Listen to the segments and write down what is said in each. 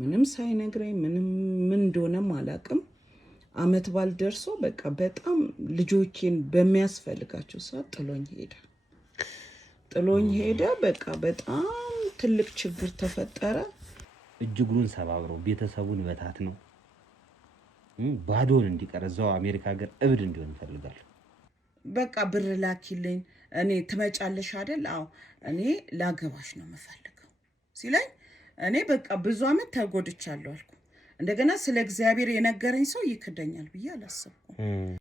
ምንም ሳይነግረኝ ምንም ምን እንደሆነም አላውቅም። አመት ባል ደርሶ በቃ በጣም ልጆቼን በሚያስፈልጋቸው ሰዓት ጥሎኝ ሄደ። በቃ በጣም ትልቅ ችግር ተፈጠረ። እጅግሩን ሰባብሮ ቤተሰቡን በታት ነው ባዶን እንዲቀር እዛው አሜሪካ ሀገር እብድ እንዲሆን ፈልጋለሁ። በቃ ብር ላኪልኝ እኔ ትመጫለሽ አይደል? አዎ እኔ ላገባሽ ነው የምፈልገው ሲለኝ እኔ በቃ ብዙ አመት ተጎድቻለሁ አልኩ። እንደገና ስለ እግዚአብሔር የነገረኝ ሰው ይክደኛል ብዬ አላሰብኩም።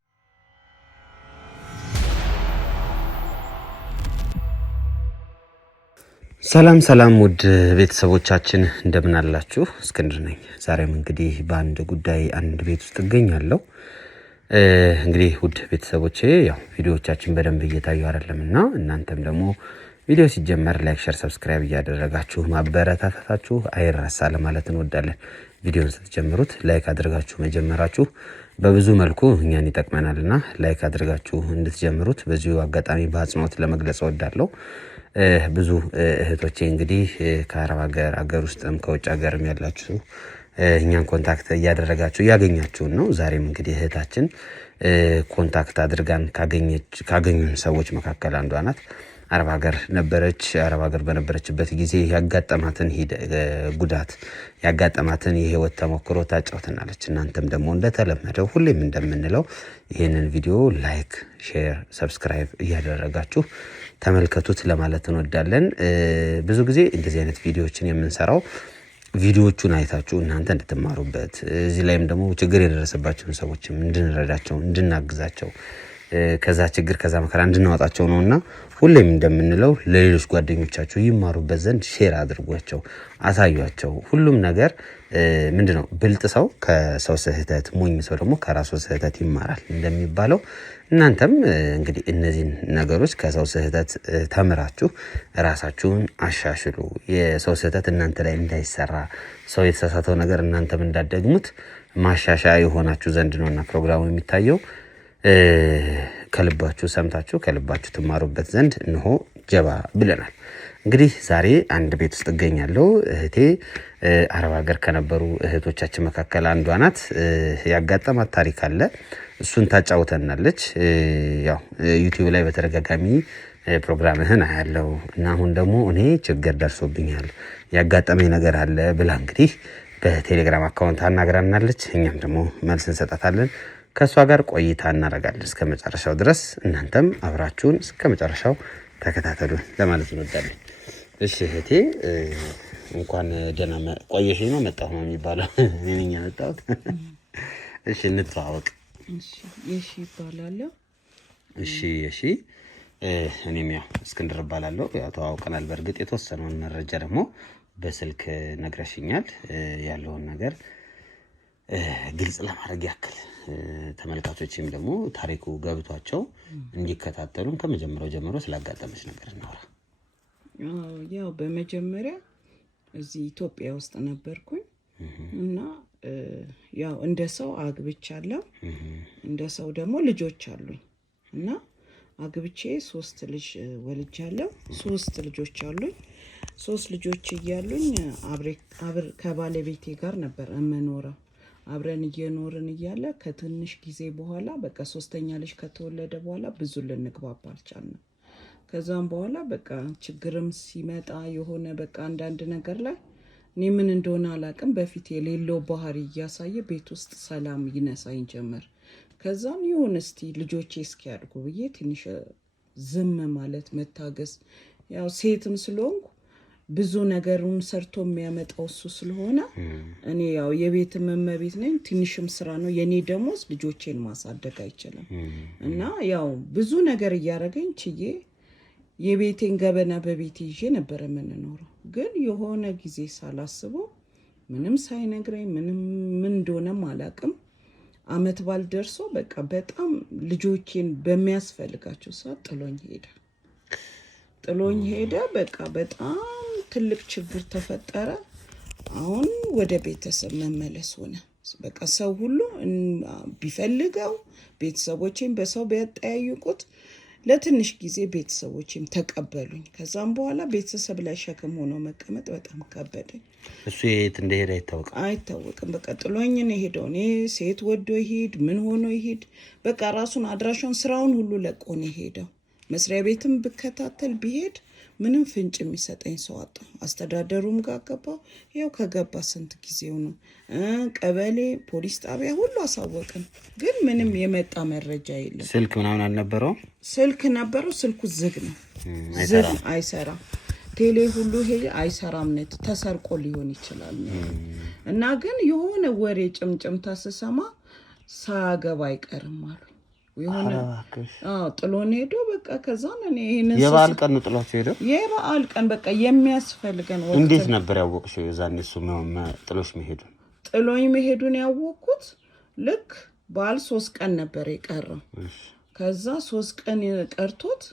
ሰላም ውድ ቤተሰቦቻችን እንደምን አላችሁ? እስክንድር ነኝ። ዛሬም እንግዲህ በአንድ ጉዳይ አንድ ቤት ውስጥ እገኛለሁ። እንግዲህ ውድ ቤተሰቦቼ ያው ቪዲዮዎቻችን በደንብ እየታዩ አይደለምና እናንተም ደግሞ ቪዲዮ ሲጀመር ላይክ፣ ሼር፣ ሰብስክራይብ እያደረጋችሁ ማበረታታታችሁ አይረሳ ለማለት እንወዳለን። ቪዲዮን ስትጀምሩት ላይክ አድርጋችሁ መጀመራችሁ በብዙ መልኩ እኛን ይጠቅመናልና ላይክ አድርጋችሁ እንድትጀምሩት በዚሁ አጋጣሚ በአጽንኦት ለመግለጽ እወዳለሁ። ብዙ እህቶቼ እንግዲህ ከአረብ ሀገር ውስጥም ከውጭ ሀገርም ያላችሁ እኛን ኮንታክት እያደረጋችሁ ያገኛችሁን ነው። ዛሬም እንግዲህ እህታችን ኮንታክት አድርጋን ካገኙን ሰዎች መካከል አንዷ ናት። አረብ ሀገር ነበረች። አረብ ሀገር በነበረችበት ጊዜ ያጋጠማትን ጉዳት ያጋጠማትን የህይወት ተሞክሮ ታጫውተናለች። እናንተም ደግሞ እንደተለመደው ሁሌም እንደምንለው ይሄንን ቪዲዮ ላይክ፣ ሼር፣ ሰብስክራይብ እያደረጋችሁ ተመልከቱት ለማለት እንወዳለን። ብዙ ጊዜ እንደዚህ አይነት ቪዲዮዎችን የምንሰራው ቪዲዮዎቹን አይታችሁ እናንተ እንድትማሩበት እዚህ ላይም ደግሞ ችግር የደረሰባቸውን ሰዎችም እንድንረዳቸው እንድናግዛቸው ከዛ ችግር ከዛ መከራ እንድናወጣቸው ነውና ሁሌም እንደምንለው ለሌሎች ጓደኞቻችሁ ይማሩበት ዘንድ ሼር አድርጓቸው፣ አሳዩአቸው። ሁሉም ነገር ምንድነው ብልጥ ሰው ከሰው ስህተት ሞኝ ሰው ደግሞ ከራሱ ስህተት ይማራል እንደሚባለው እናንተም እንግዲህ እነዚህን ነገሮች ከሰው ስህተት ተምራችሁ ራሳችሁን አሻሽሉ። የሰው ስህተት እናንተ ላይ እንዳይሰራ ሰው የተሳሳተው ነገር እናንተም እንዳትደግሙት ማሻሻያ የሆናችሁ ዘንድ ነውና ፕሮግራሙ የሚታየው። ከልባችሁ ሰምታችሁ ከልባችሁ ትማሩበት ዘንድ እንሆ ጀባ ብለናል። እንግዲህ ዛሬ አንድ ቤት ውስጥ እገኛለሁ። እህቴ አረብ ሀገር ከነበሩ እህቶቻችን መካከል አንዷ ናት። ያጋጠማት ታሪክ አለ፣ እሱን ታጫውተናለች። ያው ዩቲዩብ ላይ በተደጋጋሚ ፕሮግራምህን አያለው እና አሁን ደግሞ እኔ ችግር ደርሶብኛል ያጋጠመኝ ነገር አለ ብላ እንግዲህ በቴሌግራም አካውንት አናግራናለች። እኛም ደግሞ መልስ እንሰጣታለን። ከሷ ጋር ቆይታ እናደርጋለን እስከ መጨረሻው ድረስ። እናንተም አብራችሁን እስከ መጨረሻው ተከታተሉ ለማለት እንወዳለን። እሺ እህቴ እንኳን ደህና ቆየሽ ነው መጣሁ ነው የሚባለው። እኔኛ መጣሁት። እሺ እንተዋወቅ። እሺ ይባላል። እሺ እኔም ያው እስክንድር እባላለሁ። ያው ተዋውቀናል። በእርግጥ የተወሰነውን መረጃ ደግሞ በስልክ ነግረሽኛል። ያለውን ነገር ግልጽ ለማድረግ ያክል ተመልካቾችም ደግሞ ታሪኩ ገብቷቸው እንዲከታተሉን ከመጀመሪያው ጀምሮ ስላጋጠመች ነገር እናወራ። ያው በመጀመሪያ እዚህ ኢትዮጵያ ውስጥ ነበርኩኝ እና ያው እንደ ሰው አግብቻለሁ። እንደ ሰው ደግሞ ልጆች አሉኝ እና አግብቼ 3 ልጅ ወልጃለሁ። 3 ልጆች አሉኝ። 3 ልጆች እያሉኝ ከባለቤቴ ጋር ነበር የምኖረው። አብረን እየኖርን እያለ ከትንሽ ጊዜ በኋላ በቃ 3ኛ ልጅ ከተወለደ በኋላ ብዙ ልንግባባ አልቻልንም። ከዛም በኋላ በቃ ችግርም ሲመጣ የሆነ በቃ አንዳንድ ነገር ላይ እኔ ምን እንደሆነ አላውቅም በፊት የሌለው ባህሪ እያሳየ ቤት ውስጥ ሰላም ይነሳኝ ጀመር። ከዛም ይሁን እስቲ ልጆቼ እስኪያድጉ ብዬ ትንሽ ዝም ማለት መታገስ፣ ያው ሴትም ስለሆንኩ ብዙ ነገሩን ሰርቶ የሚያመጣው እሱ ስለሆነ እኔ ያው የቤት እመቤት ነኝ። ትንሽም ስራ ነው የኔ ደሞዝ ልጆቼን ማሳደግ አይችልም እና ያው ብዙ ነገር እያረገኝ ችዬ የቤቴን ገበና በቤቴ ይዤ ነበር የምንኖረው። ግን የሆነ ጊዜ ሳላስበው ምንም ሳይነግረኝ ምን እንደሆነም አላውቅም አመት ባል ደርሶ በቃ በጣም ልጆቼን በሚያስፈልጋቸው ሰዓት ጥሎኝ ሄደ። በቃ በጣም ትልቅ ችግር ተፈጠረ። አሁን ወደ ቤተሰብ መመለስ ሆነ። በቃ ሰው ሁሉ ቢፈልገው ቤተሰቦቼም በሰው ቢያጠያይቁት ለትንሽ ጊዜ ቤተሰቦቼም ተቀበሉኝ። ከዛም በኋላ ቤተሰብ ላይ ሸክም ሆኖ መቀመጥ በጣም ከበደኝ። እሱ የት እንደሄደ አይታወቅም። በቃ ጥሎኝ ነው የሄደው። እኔ ሴት ወዶ ይሄድ ምን ሆኖ ይሄድ በቃ ራሱን አድራሻውን ስራውን ሁሉ ለቆ ነው የሄደው። መስሪያ ቤትም ብከታተል ቢሄድ ምንም ፍንጭ የሚሰጠኝ ሰው አጣሁ። አስተዳደሩም ጋር ገባሁ። ይኸው ከገባ ስንት ጊዜው ነው። ቀበሌ ፖሊስ ጣቢያ ሁሉ አሳወቅን፣ ግን ምንም የመጣ መረጃ የለም። ስልክ ምናምን አልነበረው? ስልክ ነበረው፣ ስልኩ ዝግ ነው፣ አይሰራም። ቴሌ ሁሉ ይሄ አይሰራም፣ ነት ተሰርቆ ሊሆን ይችላል። እና ግን የሆነ ወሬ ጭምጭምታ ስሰማ ሳያገባ አይቀርም አሉ። የሆነ ጥሎን ሄዶ በቃ ከዛ ነው ይሄንን የበዓል ቀን ጥሎት ሄዶ የበዓል ቀን በቃ የሚያስፈልገን ወቅት። እንዴት ነበር ያወቅሽው የዛኔ እሱ ጥሎሽ መሄዱን? ጥሎኝ መሄዱን ያወቅኩት ልክ በዓል 3 ቀን ነበር የቀረው። ከዛ 3 ቀን ቀርቶት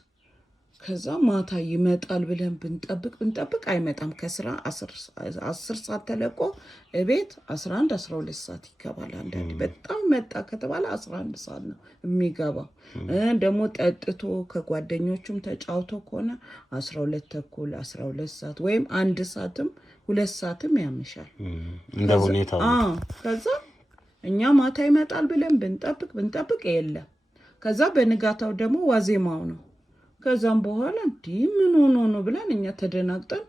ከዛ ማታ ይመጣል ብለን ብንጠብቅ አይመጣም። ከስራ 10 ሰዓት ተለቆ እቤት 11 12 ሰዓት ይገባል። አንዳንዴ በጣም መጣ ከተባለ 11 ሰዓት ነው የሚገባው። ደግሞ ጠጥቶ ከጓደኞቹም ተጫውቶ ከሆነ 12 ተኩል 12 ሰዓት ወይም 1 ሰዓትም 2 ሰዓትም ያመሻል እንደ ሁኔታው። ከዛ እኛ ማታ ይመጣል ብለን ብንጠብቅ የለም። ከዛ በንጋታው ደግሞ ዋዜማው ነው። ከዛም በኋላ ምን ሆኖ ነው ብለን እኛ ተደናግጠን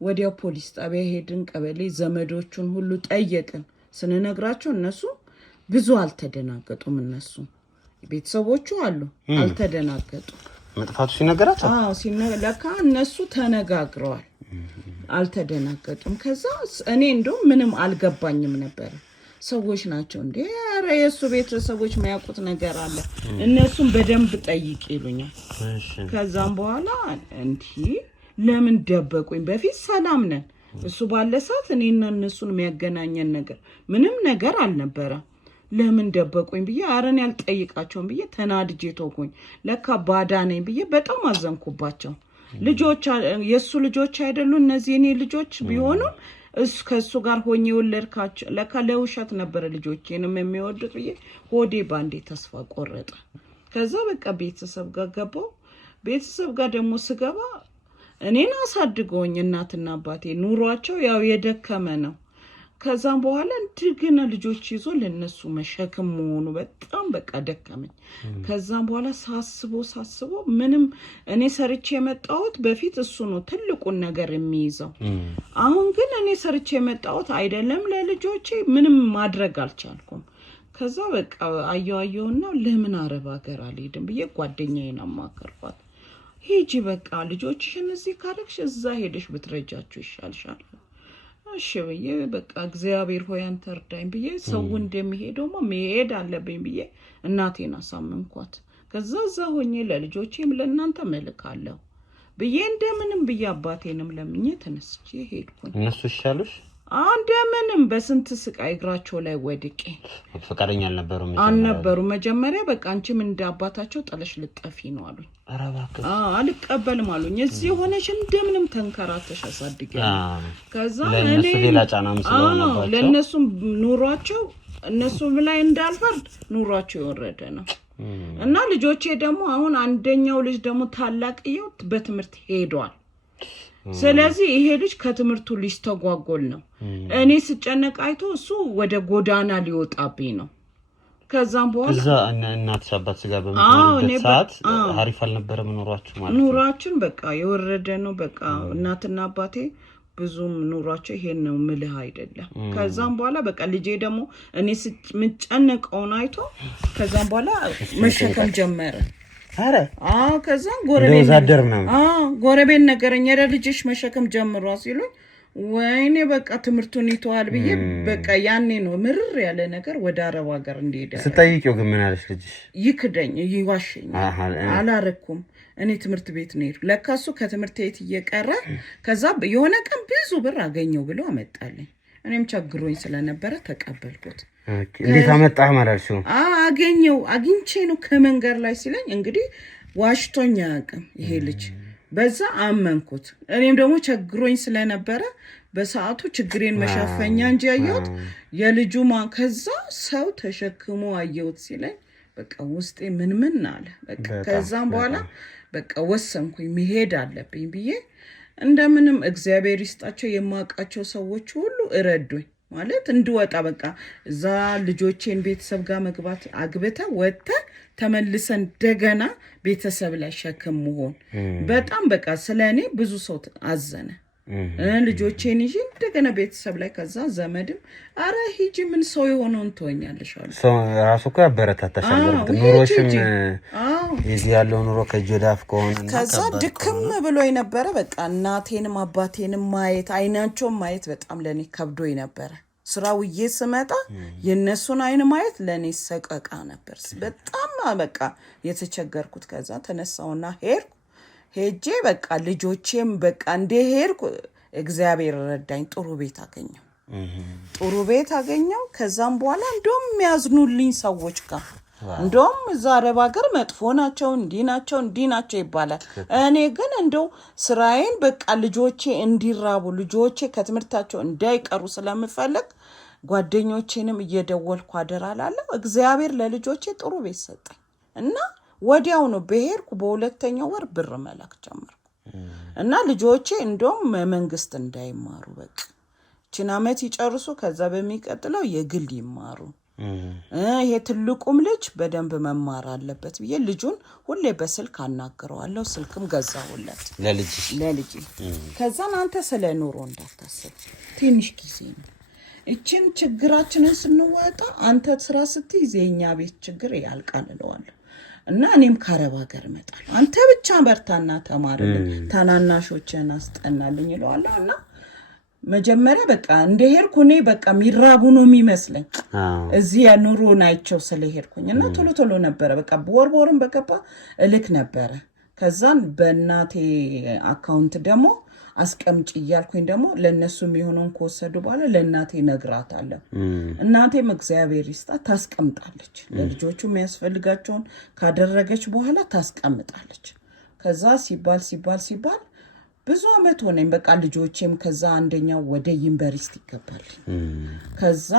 ወዲያው ፖሊስ ጣቢያ ሄድን። ቀበሌ ዘመዶቹን ሁሉ ጠየቅን። ስንነግራቸው እነሱ ብዙ አልተደናገጡም። እነሱ ቤተሰቦቹ አሉ አልተደናገጡም። መጥፋቱ ሲነገራቸው ለካ እነሱ ተነጋግረዋል፣ አልተደናገጡም። ከዛ እኔ እንደው ምንም አልገባኝም ነበር። ሰዎች ናቸው እንዴ? ኧረ የእሱ ቤተሰቦች የሚያውቁት ነገር አለ፣ እነሱም በደንብ ጠይቅ ይሉኛል። ከዛም በኋላ እንዲህ ለምን ደበቁኝ? በፊት ሰላም ነን። እሱ ባለ ሰዓት እኔና እነሱን የሚያገናኘን ነገር ምንም ነገር አልነበረም። ለምን ደበቁኝ ብዬ አረን ያልጠይቃቸውን ብዬ ተናድጄ ተውኩኝ። ለካ ባዳ ነኝ ብዬ በጣም አዘንኩባቸው። ልጆች የእሱ ልጆች አይደሉ እነዚህ እኔ ልጆች ቢሆኑም ከእሱ ጋር ሆኜ የወለድካቸው ለካ ለውሸት ነበረ ልጆቼንም የሚወዱት ብዬ ሆዴ ባንዴ ተስፋ ቆረጠ። ከዛ በቃ ቤተሰብ ጋር ገባሁ። ቤተሰብ ጋር ደግሞ ስገባ እኔን አሳድገውኝ እናትና አባቴ ኑሯቸው ያው የደከመ ነው። ከዛም በኋላ እንደገና ልጆች ይዞ ለነሱ መሸከም መሆኑ በጣም በቃ ደከመኝ። ከዛም በኋላ ሳስበው ምንም እኔ ሰርቼ የመጣሁት በፊት እሱ ነው ትልቁን ነገር የሚይዘው። አሁን ግን እኔ ሰርቼ የመጣሁት አይደለም ለልጆቼ ምንም ማድረግ አልቻልኩም። ከዛ በቃ አየውና ለምን አረብ ሀገር አልሄድም ብዬ ጓደኛዬን አማከርኳት። ሂጂ በቃ ልጆችሽን እዚህ ካረግሽ እዛ ሄደሽ ብትረጃቸው ይሻልሻል። እሺ ብዬ በቃ እግዚአብሔር ሆይ አንተ እርዳኝ ብዬ ሰው እንደሚሄደውማ መሄድ አለብኝ ብዬ እናቴን አሳመንኳት። ከዛ እዛ ሆኜ ለልጆቼም ለእናንተ መልካለሁ ብዬ እንደምንም ብዬ አባቴንም ለምኜ ተነስቼ ሄድኩኝ። እነሱ ይሻሉሽ? እንደምንም በስንት ስቃይ እግራቸው ላይ ወድቄ ፈቃደኛ አልነበሩ። መጀመሪያ በቃ አንቺም እንደ አባታቸው ጠለሽ ልጠፊ ነው አሉኝ። አልቀበልም አሉኝ። እዚህ ሆነሽ እንደምንም ተንከራተሽ አሳድጊያለሁ። ከዛ እኔ ለእነሱም ኑሯቸው እነሱም ላይ እንዳልፈርድ ኑሯቸው የወረደ ነው እና ልጆቼ ደግሞ አሁን አንደኛው ልጅ ደግሞ ታላቅየው በትምህርት ሄዷል። ስለዚህ ይሄ ልጅ ከትምህርቱ ሊስተጓጎል ነው። እኔ ስጨነቅ አይቶ እሱ ወደ ጎዳና ሊወጣብኝ ነው። ከዛም በኋላ እዛ እናትሽ አባትሽ ጋር በመኖርበት ሰዓት አሪፍ አልነበረም ኑሯችሁ ማለት ነው? ኑሯችን በቃ የወረደ ነው። በቃ እናትና አባቴ ብዙም ኑሯቸው ይሄን ነው ምልህ አይደለም። ከዛም በኋላ በቃ ልጄ ደግሞ እኔ ስጨነቀውን አይቶ ከዛም በኋላ መሸከም ጀመረ። ከዛ ጎረቤት ነገረኝ፣ ኧረ ልጅሽ መሸከም ጀምሯ ሲሉኝ ወይኔ በቃ ትምህርቱን ይተዋል ብዬ በቃ ያኔ ነው ምርር ያለ ነገር ወደ አረብ ሀገር እንደሄደ ስጠይቂው። ግን ምን አለሽ ልጅሽ? ይክደኝ ይዋሸኝ። አላረኩም። እኔ ትምህርት ቤት ነው ሄድኩ። ለካ እሱ ከትምህርት ቤት እየቀረ ከዛ የሆነ ቀን ብዙ ብር አገኘው ብሎ አመጣልኝ። እኔም ቸግሮኝ ስለነበረ ተቀበልኩት። እንዴት አመጣህ ማለት ነው? አግኝቼ ነው ከመንገድ ላይ ሲለኝ እንግዲህ ዋሽቶኝ አያውቅም ይሄ ልጅ። በዛ አመንኩት። እኔም ደግሞ ቸግሮኝ ስለነበረ በሰዓቱ ችግሬን መሸፈኛ እንጂ ያየሁት የልጁ ከዛ ሰው ተሸክሞ አየሁት ሲለኝ በቃ ውስጤ ምን አለ። በቃ ከዛም በኋላ በቃ ወሰንኩኝ መሄድ አለብኝ ብዬ እንደምንም እግዚአብሔር ይስጣቸው የማውቃቸው ሰዎች ሁሉ እረዱኝ። ማለት እንድወጣ በቃ እዛ ልጆቼን ቤተሰብ ጋር መግባት አግብተ ወጥተ ተመልሰን እንደገና ቤተሰብ ላይ ሸክም መሆን በጣም በቃ ስለኔ ብዙ ሰው አዘነ። ልጆቼን ይዤ እንደገና ቤተሰብ ላይ ከዛ ዘመድም አረ ሂጂ ምን ሰው የሆነውን ትወኛለሽ አሉ። ሰው ራሱ እኮ ያበረታታሻል። ኑሮሽም እዚህ ያለው ኑሮ ከጆዳፍ ከሆነ ከዛ ድክም ብሎኝ ነበረ። በቃ እናቴንም አባቴንም ማየት አይናቸውን ማየት በጣም ለኔ ከብዶኝ ነበረ። ስራውዬ ስመጣ የነሱን አይን ማየት ለኔ ሰቀቃ ነበር። በጣም በቃ የተቸገርኩት። ከዛ ተነሳውና ሄጄ በቃ ልጆቼም በቃ እንደሄድኩ እግዚአብሔር ረዳኝ። ጥሩ ቤት አገኘው። ከዛም በኋላ እንደውም የሚያዝኑልኝ ሰዎች ጋር እንደውም እዛ አረብ ሀገር መጥፎ ናቸው እንዲህ ናቸው ይባላል። እኔ ግን እንደው ስራዬን በቃ ልጆቼ እንዲራቡ ልጆቼ ከትምህርታቸው እንዳይቀሩ ስለምፈልግ ጓደኞቼንም እየደወልኩ አደራላለሁ። እግዚአብሔር ለልጆቼ ጥሩ ቤት ሰጠኝ እና ወዲያው ነው በሄድኩ በሁለተኛው ወር ብር መላክ ጀመርኩ እና ልጆቼ እንደውም መንግስት እንዳይማሩ በቃ ችን አመት ይጨርሱ ከዛ በሚቀጥለው የግል ይማሩ ይሄ ትልቁም ልጅ በደንብ መማር አለበት ብዬ ልጁን ሁሌ በስልክ አናግረዋለሁ። ስልክም ገዛሁለት ለልጅ ከዛን አንተ ስለ ኑሮ እንዳታስብ ትንሽ ጊዜ ነው እቺን ችግራችንን ስንወጣ አንተ ስራ ስትይዝ የኛ ቤት ችግር ያልቃል እለዋለሁ እና እኔም ከአረብ ሀገር እመጣለሁ አንተ ብቻ በርታና ተማርልኝ ታናናሾችን አስጠናልኝ እለዋለሁ እና መጀመሪያ በቃ እንደሄድኩ እኔ በቃ ሚራቡ ነው የሚመስለኝ እዚህ ኑሮ ናይቸው ስለሄድኩኝና ቶሎ ነበረ በቃ በወርም በቀባ እልክ ነበረ። ከዛን በእናቴ አካውንት ደግሞ አስቀምጪ እያልኩኝ ደግሞ ለነሱ የሚሆነውን ከወሰዱ በኋላ ለእናቴ ነግራታለሁ። እናቴም እግዚአብሔር ይስጣት ታስቀምጣለች። ለልጆቹ የሚያስፈልጋቸውን ካደረገች በኋላ ታስቀምጣለች። ከዛ ሲባል ብዙ አመት ሆነኝ በቃ ልጆቼም ከዛ አንደኛው ወደ ዩኒቨርሲቲ ይገባል። ከዛ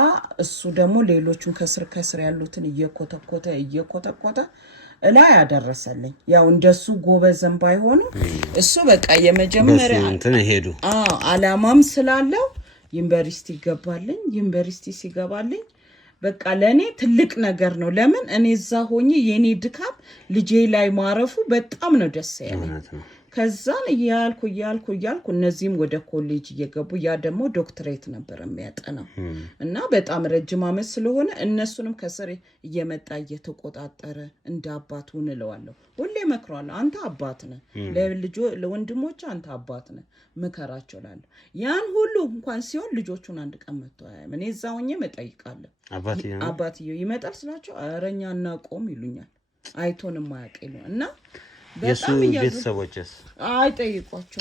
እሱ ደግሞ ሌሎቹን ከስር ያሉትን እየኮተኮተ እላይ ያደረሰልኝ። ያው እንደሱ ጎበዝም ባይሆኑ እሱ በቃ የመጀመሪያ እንትን ሄዱ አላማም ስላለው ዩኒቨርሲቲ ይገባልኝ። ዩኒቨርሲቲ ሲገባልኝ በቃ ለኔ ትልቅ ነገር ነው። ለምን እኔ እዛ ሆኜ የኔ ድካም ልጄ ላይ ማረፉ በጣም ነው ደስ ያለኝ። ከዛን እያልኩ እነዚህም ወደ ኮሌጅ እየገቡ ያ ደግሞ ዶክትሬት ነበር የሚያጠናው እና በጣም ረጅም አመት ስለሆነ እነሱንም ከስር እየመጣ እየተቆጣጠረ እንደ አባት ሁንለዋለሁ። ሁሌ መክሯለሁ። አንተ አባት ነህ ለወንድሞች አንተ አባት ነህ ምከራቸው ላለሁ። ያን ሁሉ እንኳን ሲሆን ልጆቹን አንድ ቀን መጥቶ አያም። እኔ እዛ ሆኜ መጠይቃለሁ። አባትየው ይመጣል ስላቸው አረኛ እናቆም ይሉኛል። አይቶንም አያውቅም እና የሱ ቤተሰቦችስ አይጠይቋቸው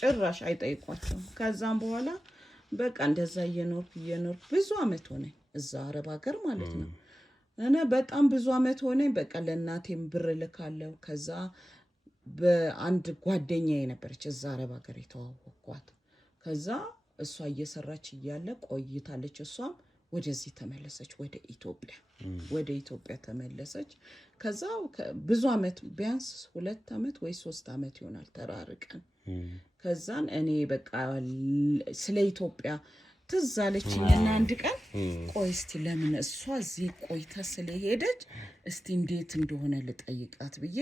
ጭራሽ አይጠይቋቸው። ከዛም በኋላ በቃ እንደዛ እየኖርኩ ብዙ አመት ሆነኝ እዛ አረብ ሀገር ማለት ነው። እኔ በጣም ብዙ አመት ሆነኝ። በቃ ለእናቴም ብር ልካለሁ። ከዛ በአንድ ጓደኛዬ ነበረች እዛ አረብ ሀገር የተዋወቅኳት። ከዛ እሷ እየሰራች እያለ ቆይታለች። እሷም ወደዚህ ተመለሰች ወደ ኢትዮጵያ ተመለሰች። ከዛ ብዙ አመት ቢያንስ 2 አመት ወይ 3 አመት ይሆናል ተራርቀን። ከዛን እኔ በቃ ስለ ኢትዮጵያ ትዝ አለችኝና አንድ ቀን ቆይ እስቲ ለምን እሷ እዚህ ቆይታ ስለሄደች እስቲ እንዴት እንደሆነ ልጠይቃት ብዬ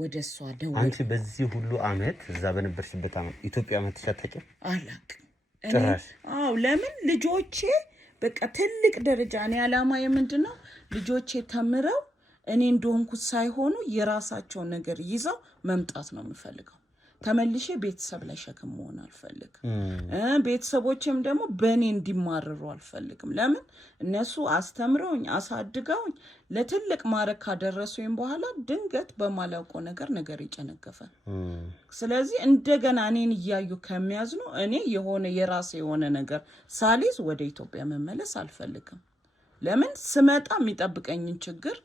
ወደሷ ደወልኩ። አንቺ በዚህ ሁሉ አመት እዛ በነበርሽበት አመት ኢትዮጵያ መተሻተቀ አላቅም ለምን ልጆቼ በቃ ትልቅ ደረጃ እኔ አላማ የምንድነው ልጆቼ ተምረው እኔ እንደሆንኩት ሳይሆኑ የራሳቸውን ነገር ይዘው መምጣት ነው የምፈልገው። ተመልሼ ቤተሰብ ላይ ሸክም መሆን አልፈልግም። ቤተሰቦቼም ደግሞ በእኔ እንዲማረሩ አልፈልግም። ለምን እነሱ አስተምረውኝ አሳድገውኝ ለትልቅ ማዕረግ ካደረሱኝ በኋላ ድንገት በማላውቀው ነገር ይጨነገፋል። ስለዚህ እንደገና እኔን እያዩ ከሚያዝኑ እኔ የራሴ የሆነ ነገር ሳሊዝ ወደ ኢትዮጵያ መመለስ አልፈልግም። ለምን ስመጣ የሚጠብቀኝን ችግር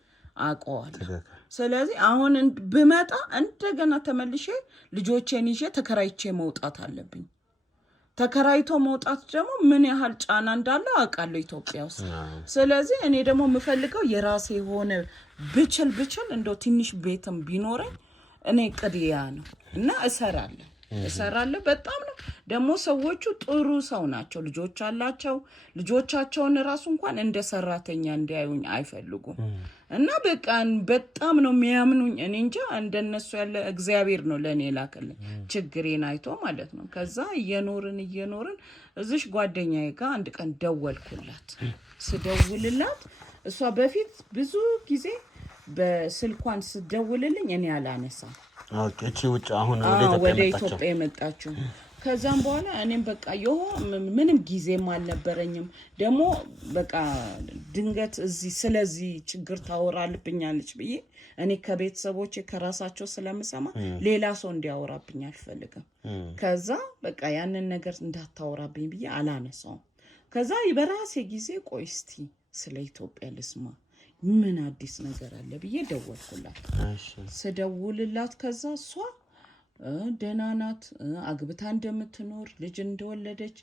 አውቀዋለሁ። ስለዚህ አሁን ብመጣ እንደገና ተመልሼ ልጆቼን ይዤ ተከራይቼ መውጣት አለብኝ። ተከራይቶ መውጣት ደግሞ ምን ያህል ጫና እንዳለው አውቃለሁ ኢትዮጵያ ውስጥ። ስለዚህ እኔ ደግሞ የምፈልገው የራሴ የሆነ ብችል እንደው ትንሽ ቤትም ቢኖረኝ እኔ ቅድያ ነው እና እሰራለሁ በጣም ነው ደግሞ ሰዎቹ ጥሩ ሰው ናቸው ልጆች አላቸው ልጆቻቸውን ራሱ እንኳን እንደ ሰራተኛ እንዲያዩኝ አይፈልጉም እና በጣም ነው የሚያምኑኝ እኔ እንጃ እንደነሱ ያለ እግዚአብሔር ነው ለኔ ላከልኝ ችግሬን አይቶ ማለት ነው ከዛ እየኖርን እዚሽ ጓደኛዬ ጋር አንድ ቀን ደወልኩላት ስደውልላት እሷ በፊት ብዙ ጊዜ በስልኳን ስደውልልኝ እኔ አላነሳም እቺ ውጭ አሁን ወደ ኢትዮጵያ የመጣችው ከዛም በኋላ እኔም በቃ ምንም ጊዜም አልነበረኝም ደግሞ በቃ ድንገት እዚህ ስለዚህ ችግር ታወራልብኛለች ብዬ እኔ ከቤተሰቦቼ ከራሳቸው ስለምሰማ ሌላ ሰው እንዲያወራብኝ አልፈልግም ከዛ በቃ ያንን ነገር እንዳታወራብኝ ብዬ አላነሳው ከዛ በራሴ ጊዜ ቆይስቲ ስለ ኢትዮጵያ ልስማ ምን አዲስ ነገር አለ ብዬ ደወልኩላት ስደውልላት ከዛ እሷ ደህና ናት አግብታ እንደምትኖር ልጅ እንደወለደች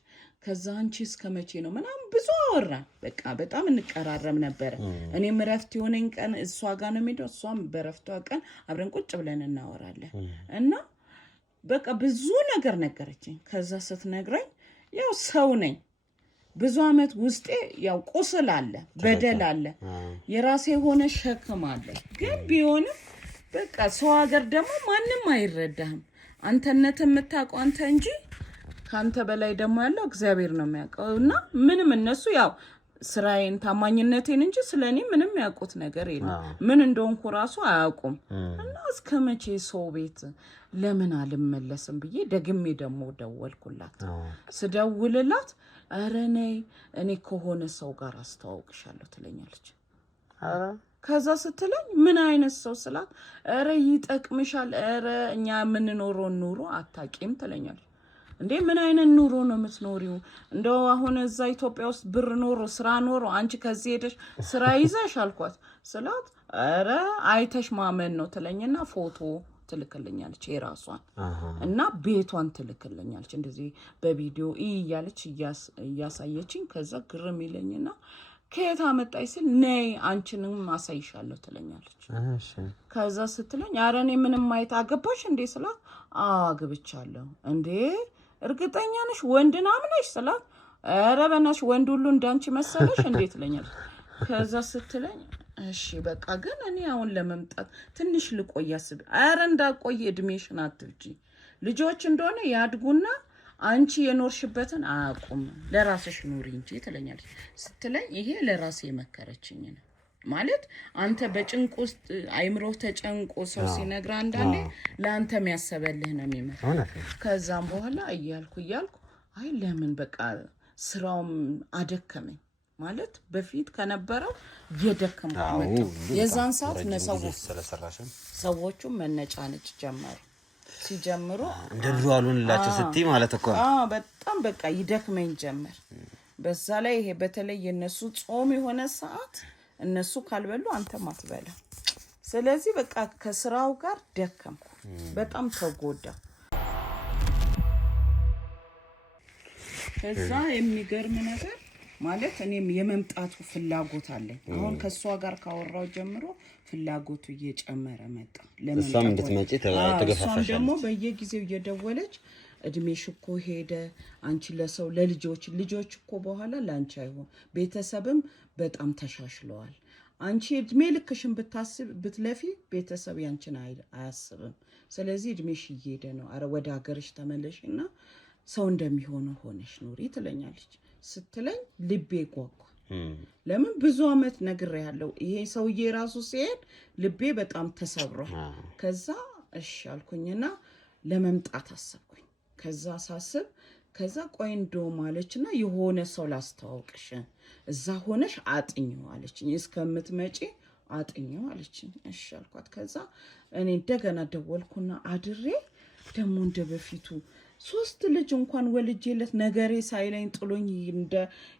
ከዛ አንቺ እስከመቼ ነው ምናምን ብዙ አወራን በቃ በጣም እንቀራረም ነበር እኔም ረፍት የሆነኝ ቀን እሷ ጋር ነው የምሄደው እሷም በረፍቷ ቀን አብረን ቁጭ ብለን እናወራለን እና በቃ ብዙ ነገር ነገረችኝ ከዛ ስትነግረኝ ያው ሰው ነኝ ብዙ አመት ውስጤ ያው ቁስል አለ በደል አለ የራሴ ሆነ ሸክም አለ ግን ቢሆንም በቃ ሰው ሀገር ደግሞ ማንንም አይረዳህም አንተነት የምታውቀው አንተ እንጂ ካንተ በላይ ደግሞ ያለው እግዚአብሔር ነው የሚያውቀውና ምንም እነሱ ያው ስራዬን ታማኝነቴን እንጂ ስለኔ ምንም ያውቁት ነገር የለም ምን እንደሆንኩ ራሱ አያውቁም እና እስከመቼ ሰው ቤት ለምን አልመለስም ብዬ ደግሜ ደግሞ ደወልኩላት ስደውልላት አረ እኔ ከሆነ ሰው ጋር አስተዋውቅሻለሁ ትለኛለች ከዛ ስትለኝ ምን አይነት ሰው ስላት አረ ይጠቅምሻል አረ እኛ ምን ኑሮ አታቂም ትለኛለች እንዴ ምን አይነት ኑሮ ነው የምትኖሪው እንደው አሁን እዛ ኢትዮጵያ ውስጥ ብር ኖሮ ስራ ኖሮ አንቺ ከዚህ ሄደሽ ስራ ይዘሽ አልኳት ስላት አረ አይተሽ ማመን ነው ትለኝና ፎቶ ትልክልኛለች የራሷን እና ቤቷን ትልክልኛለች እንደዚህ በቪዲዮ እያለች እያሳየችኝ ከዛ ግርም ይለኝና ከየት አመጣይ ስል ነይ አንቺንም ማሳይሻለሁ ትለኛለች ከዛ ስትለኝ አረ እኔ ምንም ማይታ አገባሽ እንዴ ስላት አግብቻለሁ እንዴ እርግጠኛ ነሽ ወንድና ምንሽ ስላት አረ በእናትሽ ወንድ ሁሉ እንዳንቺ መሰለሽ እንዴ ትለኛለች ከዛ ስትለኝ እሺ በቃ ግን እኔ አሁን ለመምጣት ትንሽ ልቆይ አስብ አረ እንዳቆይ እድሜሽን አትፍጂ ልጆች እንደሆነ ያድጉና አንቺ የኖርሽበትን አያቁም ለራስሽ ኑሪ እንጂ ትለኛለች ስትለኝ ይሄ ለራሴ መከረችኝ ነው ማለት አንተ በጭንቅ ውስጥ አይምሮ ተጨንቆ ሰው ሲነግራ አንዳንዴ ለአንተ የሚያሰበልህ ነው የሚመጣው ከዛም በኋላ እያልኩ አይ ለምን በቃ ስራውም አደከመኝ ማለት በፊት ከነበረው የደከመው መጣ የዛን ሰዓት ሰዎቹ መነጫነጭ ሲጀምሩ እንደድሮ አሉንላችሁ ስትይ ማለት እኮ በጣም በቃ ይደክመኝ ጀመር በዛ ላይ ይሄ በተለይ የነሱ ጾም የሆነ ሰዓት እነሱ ካልበሉ አንተም አትበላ ስለዚህ በቃ ከስራው ጋር ደከምኩ በጣም ተጎዳ ከዛ የሚገርም ነገር ማለት እኔም የመምጣቱ ፍላጎት አለኝ አሁን ከሷ ጋር ካወራው ጀምሮ ፍላጎቱ እየጨመረ መጣ ለምን እንድትመጪ ተገፋፋሽ ደግሞ በየጊዜው እየደወለች እድሜሽ እኮ ሄደ አንቺ ለሰው ለልጆች እኮ በኋላ ላንቺ አይሆን ቤተሰብም በጣም ተሻሽለዋል አንቺ እድሜ ልክሽን ብትለፊ ቤተሰብ ያንቺን አያስብም ስለዚህ እድሜሽ እየሄደ ነው አረ ወደ ሀገርሽ ተመለሽና ሰው እንደሚሆነው ሆነሽ ኑሪ ትለኛለች ስትለኝ ልቤ ጓጓ ለምን ብዙ አመት ነግሬያለሁ ይሄ ሰውዬ ራሱ ሲሄድ ልቤ በጣም ተሰብሯል ከዛ እሺ አልኩኝና ለመምጣት አሰብኩኝ ከዛ ሳስብ ከዛ ቆይ እንደው ማለችና የሆነ ሰው ላስተዋውቅሽ እዛ ሆነሽ አጥኚው አለችኝ እስከምትመጪ አጥኚው አለችኝ እሺ አልኳት ከዛ እኔ እንደገና ደወልኩና አድሬ ደሞ እንደበፊቱ 3 ልጅ እንኳን ወልጄለት ነገሬ ሳይለኝ ጥሎኝ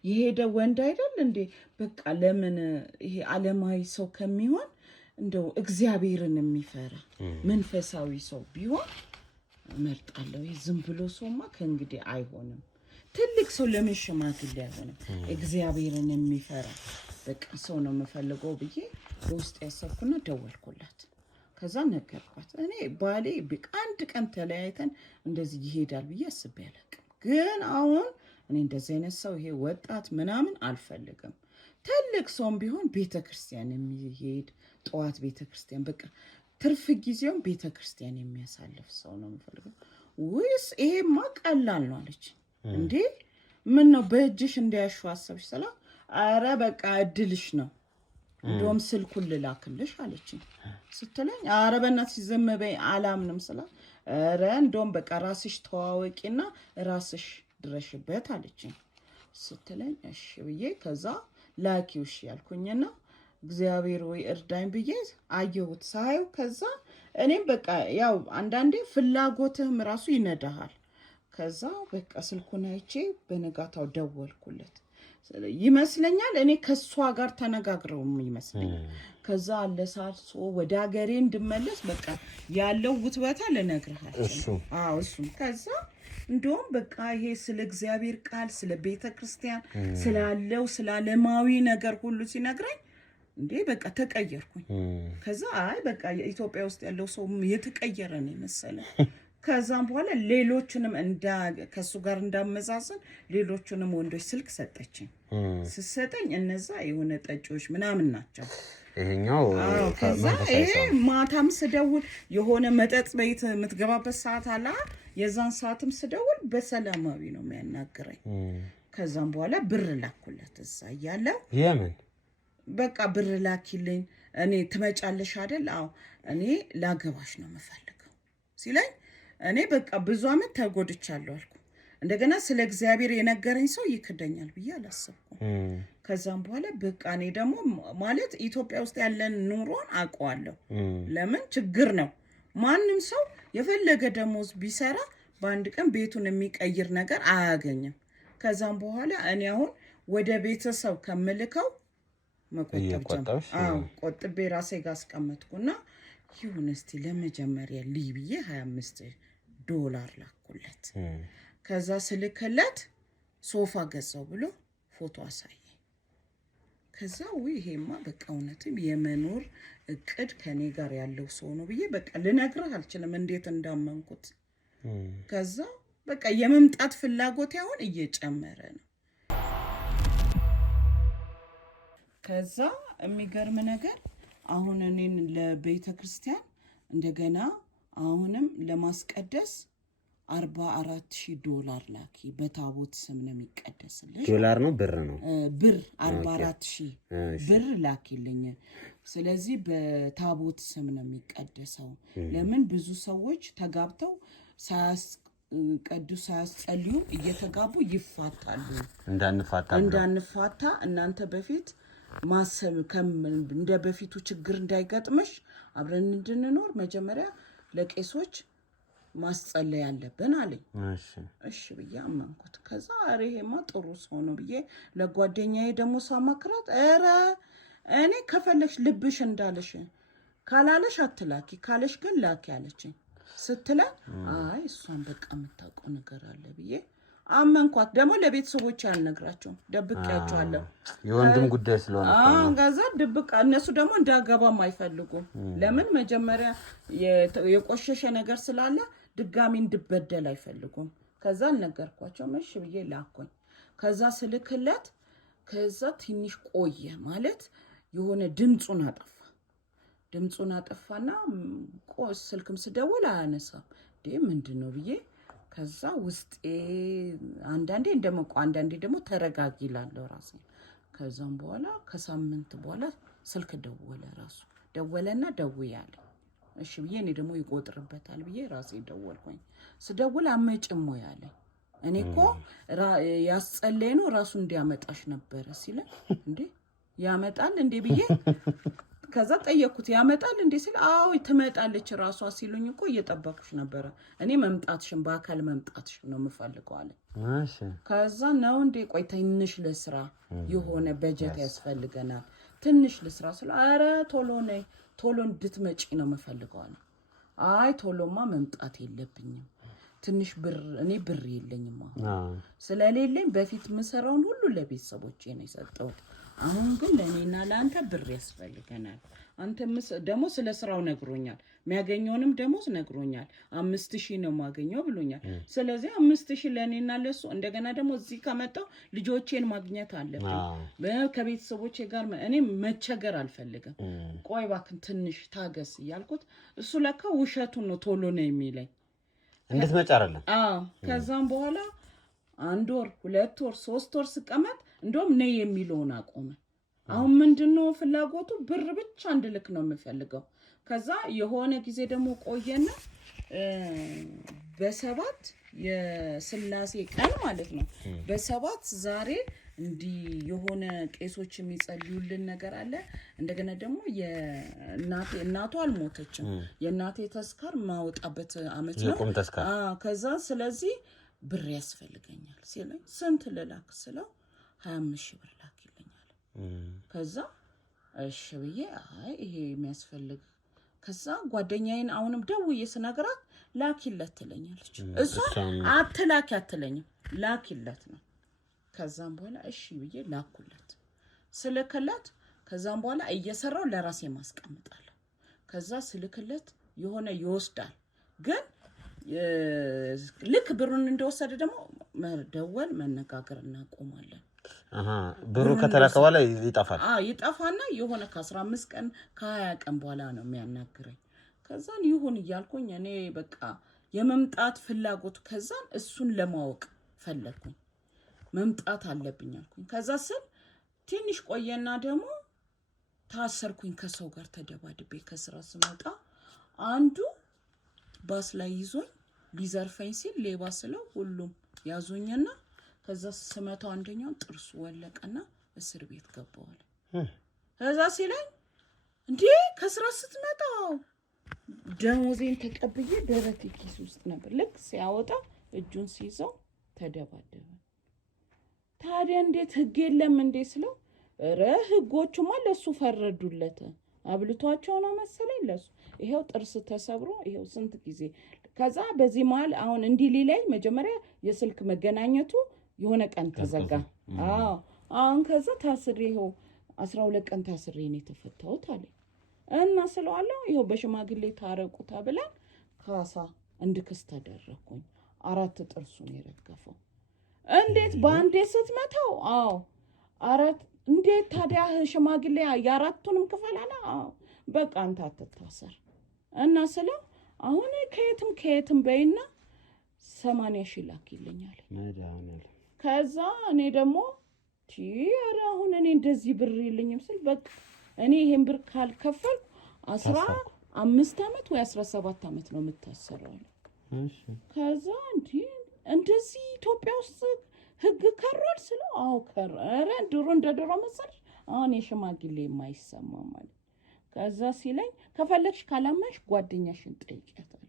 የሄደ ወንድ አይደል እንዴ በቃ ለምን ይሄ ዓለማዊ ሰው ከሚሆን እንደው እግዚአብሔርን የሚፈራ መንፈሳዊ ሰው ቢሆን መርጣለሁ ዝም ብሎ ሰውማ ከእንግዲህ አይሆንም ትልቅ ሰው ለምን ሽማግሌ አይሆንም? እግዚአብሔርን የሚፈራ በቃ ሰው ነው የምፈልገው ብዬ በውስጥ ያሰብኩና ደወልኩላት። ከዛ ነገርኳት። እኔ ባሌ አንድ ቀን ተለያይተን እንደዚህ ይሄዳል ብዬ አስቤ አላውቅም። ግን አሁን እኔ እንደዚህ አይነት ሰው ይሄ ወጣት ምናምን አልፈልግም። ትልቅ ሰውም ቢሆን ቤተክርስቲያን የሚሄድ ጠዋት ቤተክርስቲያን በቃ ትርፍ ጊዜውን ቤተክርስቲያን የሚያሳልፍ ሰው ነው የምፈልገው። ወይስ ይሄማ ቀላል ነው አለች። እንዴ ምን ነው በእጅሽ እንዳያሹ አሰብሽ ስላ አረ በቃ እድልሽ ነው እንደውም ስልኩን ልላክልሽ አለችኝ። ስትለኝ አረ በእናትሽ ዝም በይ አላምንም ስላ አረ እንደውም በቃ ራስሽ ተዋወቂና ራስሽ ድረሽበት አለችኝ። ስትለኝ እሺ ብዬ ከዛ ላኪው እሺ ያልኩኝና እግዚአብሔር ወይ እርዳኝ ብዬ አየሁት። ሳየው ከዛ እኔም በቃ ያው አንዳንዴ ፍላጎትህም ራሱ ይነዳሃል። ከዛ በቃ ስልኩን አይቼ በነጋታው ደወልኩለት ይመስለኛል። እኔ ከሷ ጋር ተነጋግረው ይመስለኛል። ከዛ አለሳልሶ ወደ ሀገሬ እንድመለስ በቃ ያለው ውትበታ ልነግርሃል። እሱም ከዛ እንደውም በቃ ይሄ ስለ እግዚአብሔር ቃል ስለ ቤተክርስቲያን ስላለው ስለ ዓለማዊ ነገር ሁሉ ሲነግረኝ እንዴ በቃ ተቀየርኩኝ። ከዛ አይ በቃ ኢትዮጵያ ውስጥ ያለው ሰው የተቀየረ ነው መሰለኝ። ከዛም በኋላ ሌሎችንም ከሱ ጋር እንዳመዛዘን ሌሎችንም ወንዶች ስልክ ሰጠችኝ። ስትሰጠኝ እነዛ የሆነ ጠጪዎች ምናምን ናቸው። ይሄኛው ከዛ ይሄ ማታም ስደውል የሆነ መጠጥ ቤት የምትገባበት ሰዓት አለ። የዛን ሰዓትም ስደውል በሰላማዊ ነው የሚያናግረኝ። ከዛም በኋላ ብር ላኩለት እዛ እያለው የምን በቃ ብር ላኪልኝ እኔ ትመጫለሽ አይደል? አዎ እኔ ላገባሽ ነው የምፈልገው ሲለኝ እኔ በቃ ብዙ አመት ተጎድቻለሁ አልኩ። እንደገና ስለ እግዚአብሔር የነገረኝ ሰው ይክደኛል ብዬ አላሰብኩም። ከዛም በኋላ በቃ እኔ ደግሞ ማለት ኢትዮጵያ ውስጥ ያለን ኑሮን አውቀዋለሁ። ለምን ችግር ነው ማንም ሰው የፈለገ ደሞዝ ቢሰራ በአንድ ቀን ቤቱን የሚቀይር ነገር አያገኝም። ከዛም በኋላ እኔ አሁን ወደ ቤተሰብ ከምልከው መቆጠብ ቆጥቤ ራሴ ጋር አስቀመጥኩና ይሁን እስቲ ለመጀመሪያ ብዬ $25 ላኩለት። ከዛ ስልክለት ሶፋ ገዛው ብሎ ፎቶ አሳየ። ከዛ ይሄማ በቃ እውነትም የመኖር እቅድ ከኔ ጋር ያለው ሰው ነው ብዬ በቃ ልነግርህ አልችልም እንዴት እንዳመንኩት። ከዛ በቃ የመምጣት ፍላጎት አሁን እየጨመረ ነው። ከዛ የሚገርም ነገር አሁን እኔን ለቤተክርስቲያን እንደገና አሁንም ለማስቀደስ $44,000 ላኪ። በታቦት ስም ነው የሚቀደስልኝ። ዶላር ነው ብር ነው? ብር 44,000 ብር ላኪልኝ። ስለዚህ በታቦት ስም ነው የሚቀደሰው። ለምን ብዙ ሰዎች ተጋብተው ቅዱስ ሳያስጸልዩ እየተጋቡ ይፋታሉ። እንዳንፋታ እናንተ በፊት ማሰብ እንደ በፊቱ ችግር እንዳይገጥምሽ አብረን እንድንኖር መጀመሪያ ለቄሶች ማስጸለይ ያለብን አለኝ። እሺ ብዬ አመንኩት። ከዛ ይሄማ ጥሩ ሰው ነው ብዬ ለጓደኛዬ ደግሞ ሳማክራት እኔ ከፈለሽ ልብሽ እንዳለሽ ካላለሽ አትላኪ ካለሽ ግን ላኪ አለችኝ። ስትለኝ አይ እሷን በቃ የምታውቀው ነገር አለ ብዬ አመንኳት። ደግሞ ለቤተሰቦች ያልነግራቸው ደብቄያቸዋለሁ። የወንድም ጉዳይ ስለሆነ ከዛ ድብቅ እነሱ ደግሞ እንዳገባም አይፈልጉም። ለምን መጀመሪያ የቆሸሸ ነገር ስላለ ድጋሚ እንድበደል አይፈልጉም። ከዛ አልነገርኳቸው። እሺ ብዬ ላኩኝ። ከዛ ስልክለት ከዛ ትንሽ ቆየ ማለት የሆነ ድምፁን አጠፋና ስልክም ስደውል አያነሳም። ምንድነው ብዬ ከዛ ውስጤ አንዳንዴ እንደመቆ አንዳንዴ ደግሞ ተረጋጊ ይላለሁ ራሴ። ከዛም በኋላ ከሳምንት በኋላ ስልክ ደወለና ደውይ አለ። እሺ ብዬ እኔ ደግሞ ይቆጥርበታል ብዬ ራሴ ደወልኩኝ። ስደውል አመጭም ወይ አለኝ። እኔ እኮ ያስጸለይ ነው ራሱ እንዲያመጣሽ ነበረ ሲለ እንዴ ያመጣል እንዴ ብዬ ከዛ ጠየቅኩት። ያመጣል እንዴ ሲል አዎ ትመጣለች ራሷ ሲሉኝ እኮ እየጠበቅኩሽ ነበረ። እኔ መምጣትሽን በአካል መምጣትሽን ነው የምፈልገው አለ። ከዛ ነው እንዴ ቆይ ትንሽ ልስራ የሆነ በጀት ያስፈልገናል ትንሽ ልስራ ስለ አረ ቶሎ እንድትመጪ ነው የምፈልገው አለ። አይ ቶሎማ መምጣት የለብኝም ትንሽ ብር እኔ ብር የለኝም አሁን ስለሌለኝ በፊት ምሰራውን ሁሉ ለቤተሰቦቼ ነው የሰጠሁት አሁን ግን ለኔና ለአንተ ብር ያስፈልገናል አንተ ደሞ ስለ ስራው ነግሮኛል የሚያገኘውንም ደሞዝ ነግሮኛል 5000 ነው ማገኘው ብሎኛል ስለዚህ 5000 ለኔና ለሱ እንደገና ደሞ እዚህ ከመጣው ልጆቼን ማግኘት አለብኝ ከቤተሰቦቼ ጋር እኔ መቸገር አልፈልግም ቆይ ባክን ትንሽ ታገስ ያልኩት እሱ ለካ ውሸቱን ነው ቶሎ ነው የሚለኝ እንዴት መጫረለ ከዛም በኋላ 1 ወር 2 ወር 3 ወር ስቀመጥ እንደውም ነይ የሚለውን አቆመ አሁን ምንድነው ፍላጎቱ ብር ብቻ እንድልክ ነው የምፈልገው ከዛ የሆነ ጊዜ ደግሞ ቆየና በሰባት የስላሴ ቀን ማለት ነው በሰባት ዛሬ እንዲ የሆነ ቄሶች የሚጸልዩልን ነገር አለ እንደገና ደግሞ የእናቱ አልሞተችም የእናቴ ተስካር ማውጣበት አመት ነው ከዛ ስለዚህ ብር ያስፈልገኛል ሲለኝ ስንት ልላክ ስለው 25000 ብር ላክ ይለኛል ከዛ እሺ ብዬ አይ ይሄ የሚያስፈልግ ከዛ ጓደኛዬን አሁንም ደውዬ ስነግራት ላኪለት ትለኛለች እሷ አትላኪ አትለኝም ላኪለት ነው ከዛም በኋላ እሺ ብዬ ላኩለት ስለከላት ከዛም በኋላ እየሰራው ለራሴ ማስቀምጣለሁ ከዛ ስልክለት የሆነ ይወስዳል ግን ልክ ብሩን እንደወሰደ ደግሞ መደወል መነጋገር እናቆማለን ብሩ ከተላከ በኋላ ይጣፋል ይጣፋና የሆነ ከ15 ቀን ከ20 ቀን በኋላ ነው የሚያናግረኝ ከዛን ይሁን ይያልኩኝ እኔ በቃ የመምጣት ፍላጎት ከዛን እሱን ለማወቅ ፈለኩኝ መምጣት አለብኝ አልኩኝ ከዛ ስል ትንሽ ቆየና ደግሞ ታሰርኩኝ ከሰው ጋር ተደባድቤ ከስራ ስመጣ አንዱ ባስ ላይ ይዞኝ ሊዘርፈኝ ሲል ሌባ ስለው ሁሉም ያዙኝና ከዛ ስመታው አንደኛው ጥርሱ ወለቀና እስር ቤት ገባዋል ከዛ ሲለኝ እንዴ ከስራ ስትመጣው ደሞዜን ተቀብዬ ደረቴ ኪስ ውስጥ ነበር ልክ ሲያወጣ እጁን ሲይዘው ተደባደበ ታዲያ እንዴት ህግ የለም እንዴ ስለው ኧረ ህጎቹማ ለሱ ፈረዱለት አብልቷቸው ነው መሰለኝ ለሱ ይሄው ጥርስ ተሰብሮ ይሄው ስንት ጊዜ ከዛ በዚህ መሃል አሁን እንዲ ሊላይ መጀመሪያ የስልክ መገናኘቱ የሆነ ቀን ተዘጋ አሁን ከዛ ታስሬ ይሄው 12 ቀን ታስሬ ነው የተፈታሁት አለ እና ስለዋለው ይሄው በሽማግሌ ታረቁ ተብለን ካሳ እንድክስ ተደረኩኝ 4 ጥርሱን የረገፈው እንዴት ባንዴ ስትመታው አራት እንዴት ታዲያ ሽማግሌ ያራቱንም ክፈላና በቃ አንተ አትታሰር እና ስለ አሁን ከየትም በይና 80,000 ላክ ይለኛል መዳናል ከዛ እኔ ደግሞ ቲያራ አሁን እኔ እንደዚህ ብር የለኝም ስል በቃ እኔ ይሄን ብር ካልከፈል 15 አመት ወይ 17 አመት ነው የምታሰረው እሺ ከዛ እንደዚህ ኢትዮጵያ ውስጥ ህግ ከሯል ስለው ከረ ድሮ እንደድሮ መሰል አሁን የሽማግሌ የማይሰማ ማለት ከዛ ሲለኝ ከፈለግሽ ካላማሽ ጓደኛሽን ጠይቂያት አለ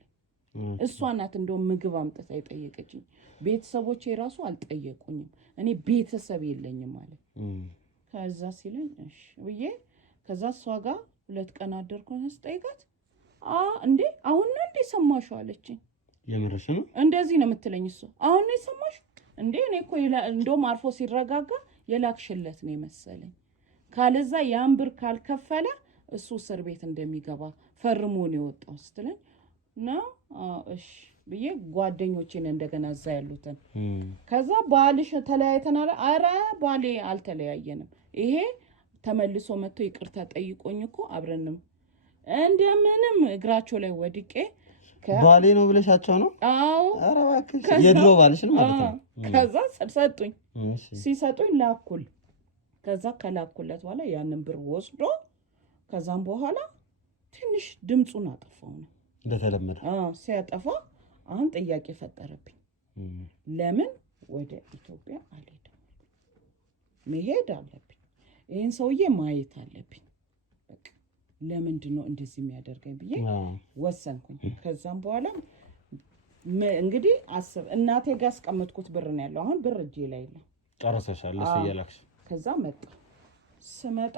እሷ ናት እንደውም ምግብ አምጥታ የጠየቀችኝ ቤተሰቦቼ ራሱ አልጠየቁኝም እኔ ቤተሰብ የለኝም ማለት ከዛ ሲለኝ እሺ ብዬ ከዛ እሷ ጋር 2 ቀን አደርኩኝ ስጠይቃት እንዴ አሁን ነው እንዴ ሰማሽው አለችኝ የምርሽ ነው እንደዚህ ነው የምትለኝ እሱ አሁን ነው ሰማሽ እንዴ እኔ እኮ እንደውም አርፎ ሲረጋጋ የላክሽለት ነው መሰለኝ ካለዛ ያን ብር ካልከፈለ እሱ እስር ቤት እንደሚገባ ፈርሞ ነው የወጣው ስትለኝ ነው እሺ ብዬ ጓደኞቼን እንደገና እዛ ያሉትን ከዛ ባልሽ ተለያይተናል አረ ባሌ አልተለያየንም ይሄ ተመልሶ መጥቶ ይቅርታ ጠይቆኝ እኮ አብረንም እንደምንም እግራቸው ላይ ወድቄ ባሌ ነው ብለሻቸው ነው አረ እባክሽ የድሮ ባልሽ ነው ማለት ነው ከዛ ሰጡኝ ሲሰጡኝ ላኩል ከዛ ከላኩለት በኋላ ያንን ብር ወስዶ ከዛም በኋላ ትንሽ ድምጹን አጠፋው ነው እንደተለመደ ሲያጠፋ አሁን ጥያቄ ፈጠረብኝ ለምን ወደ ኢትዮጵያ አልሄድም መሄድ አለብኝ ይሄን ሰውዬ ማየት አለብኝ በቃ ለምንድን ነው እንደዚህ የሚያደርገኝ ብዬ ወሰንኩኝ ከዛም በኋላ እንግዲህ አስብ እናቴ ጋር አስቀመጥኩት ብር ነው ያለው አሁን ብር እጄ ላይ ነው ጨርሰሻል እሱ እያላክሽ ከዛ ስመጣ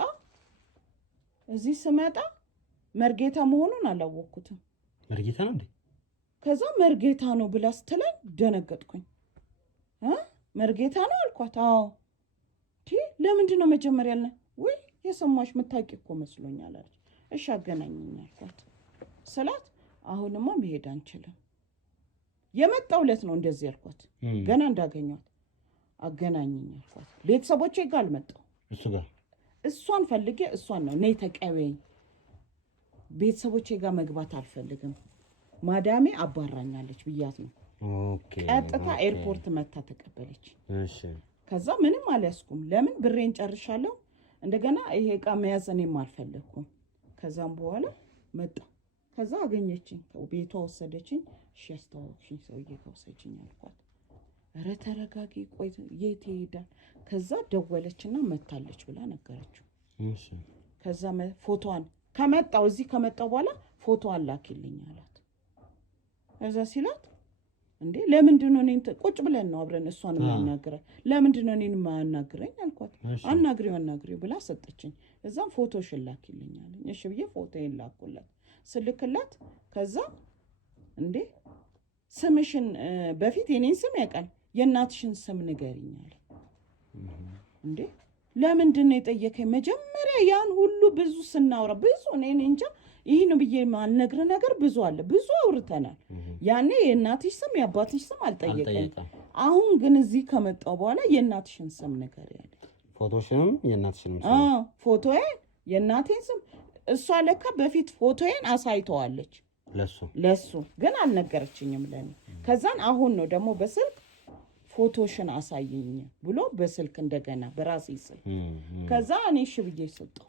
እዚህ ስመጣ መርጌታ መሆኑን አላወቅኩትም መርጌታ ነው እንዴ ከዛ መርጌታ ነው ብላ ስትለኝ ደነገጥኩኝ። መርጌታ ነው አልኳት። አዎ ለምንድን ነው መጀመሪያ ያለ ወይ የሰማሽ ምታቂ እኮ መስሎኛል አለች። እሺ አገናኝኝ አልኳት ስላት አሁንማ መሄድ አንችልም የመጣው ዕለት ነው እንደዚህ ያልኳት። ገና እንዳገኘኋት አገናኝኝ አልኳት። ቤተሰቦቼ ጋር አልመጣሁ እሱ ጋር እሷን ፈልጌ እሷን ነው ነይ ተቀበይኝ፣ ቤተሰቦቼ ጋር መግባት አልፈልግም ማዳሜ አባራኛለች ብያት ነው። ቀጥታ ኤርፖርት መታ ተቀበለች። ከዛ ምንም አልያዝኩም። ለምን ብሬን ጨርሻለሁ። እንደገና ይሄ ዕቃ መያዝ እኔም አልፈለግኩም። ከዛም በኋላ መጣ። ከዛ አገኘችኝ፣ ቤቷ ወሰደችኝ። እሺ ያስተዋወቅሽኝ ሰውዬ ጋር ወሰጂኝ አልኳት። ኧረ ተረጋጊ፣ ቆይ የት ይሄዳል? ከዛ ደወለችና መታለች ብላ ነገረችው። ከዛ ፎቶዋን ከመጣው እዚህ ከመጣው በኋላ ፎቶዋን ላኪልኝ አላት። ከዛ ሲላት እንዴ ለምንድን ነው እኔን ቁጭ ብለን ነው አብረን እሷን የማናግረኝ ለምንድን ነው እኔን የማናግረኝ አልኳት። አናግሪው ብላ ሰጠችኝ። እዛም ፎቶሽን ላኪልኝ አለኝ። እሺ ብዬ ፎቶዬን ላኩላት። ስልክላት ከዛ እንዴ ስምሽን በፊት የኔን ስም ያውቃል የእናትሽን ስም ንገሪኝ አለ። እንዴ ለምንድን ነው የጠየከኝ? መጀመሪያ ያን ሁሉ ብዙ ስናወራ ብዙ እኔ እንጃ ይሄን ብዬ ማልነግር ነገር ብዙ አለ። ብዙ አውርተናል። ያኔ የእናትሽ ስም የአባትሽ ስም አልጠየቀኝ። አሁን ግን እዚህ ከመጣው በኋላ የእናትሽን ስም ንገሪ አለ። ፎቶሽንም የእናትሽን ስም ፎቶዬን የእናቴን ስም እሷ ለካ በፊት ፎቶዬን አሳይተዋለች ለሱ ግን አልነገረችኝም ለኔ። ከዛን አሁን ነው ደግሞ በስልክ ፎቶሽን አሳየኝ ብሎ በስልክ እንደገና በራሴ ስልክ ከዛ እኔ እሺ ብዬ ሰጠሁት።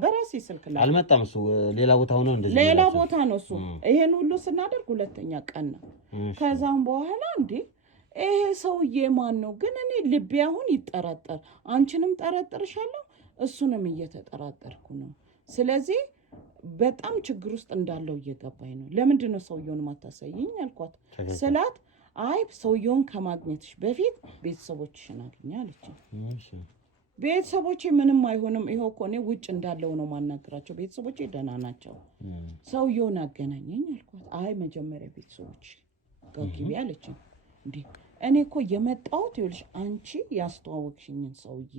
በራሴ ስልክ ላይ አልመጣም እሱ ሌላ ቦታ ሆኖ እንደዚህ ሌላ ቦታ ነው እሱ። ይሄን ሁሉ ስናደርግ ሁለተኛ ቀን ነው። ከዛም በኋላ እንዴ ይሄ ሰውዬ ማን ነው ግን? እኔ ልቤ አሁን ይጠራጠር፣ አንቺንም ጠረጥርሻለሁ እሱንም እየተጠራጠርኩ ነው። ስለዚህ በጣም ችግር ውስጥ እንዳለው እየገባኝ ነው። ለምንድን ነው ሰውየውን ማታሳይኝ አልኳት ስላት አይ ሰውየውን ከማግኘትሽ በፊት ቤተሰቦችሽን አግኛ አለችኝ። ቤተሰቦቼ ምንም አይሆንም፣ ይሄው እኮ እኔ ውጭ እንዳለው ነው ማናገራቸው፣ ቤተሰቦቼ ደህና ናቸው፣ ሰውየውን አገናኘኝ አልኳት። አይ መጀመሪያ ቤተሰቦች ግቢ አለችኝ። እንዴ እኔ እኮ የመጣሁት ይኸውልሽ አንቺ ያስተዋወቅሽኝን ሰውዬ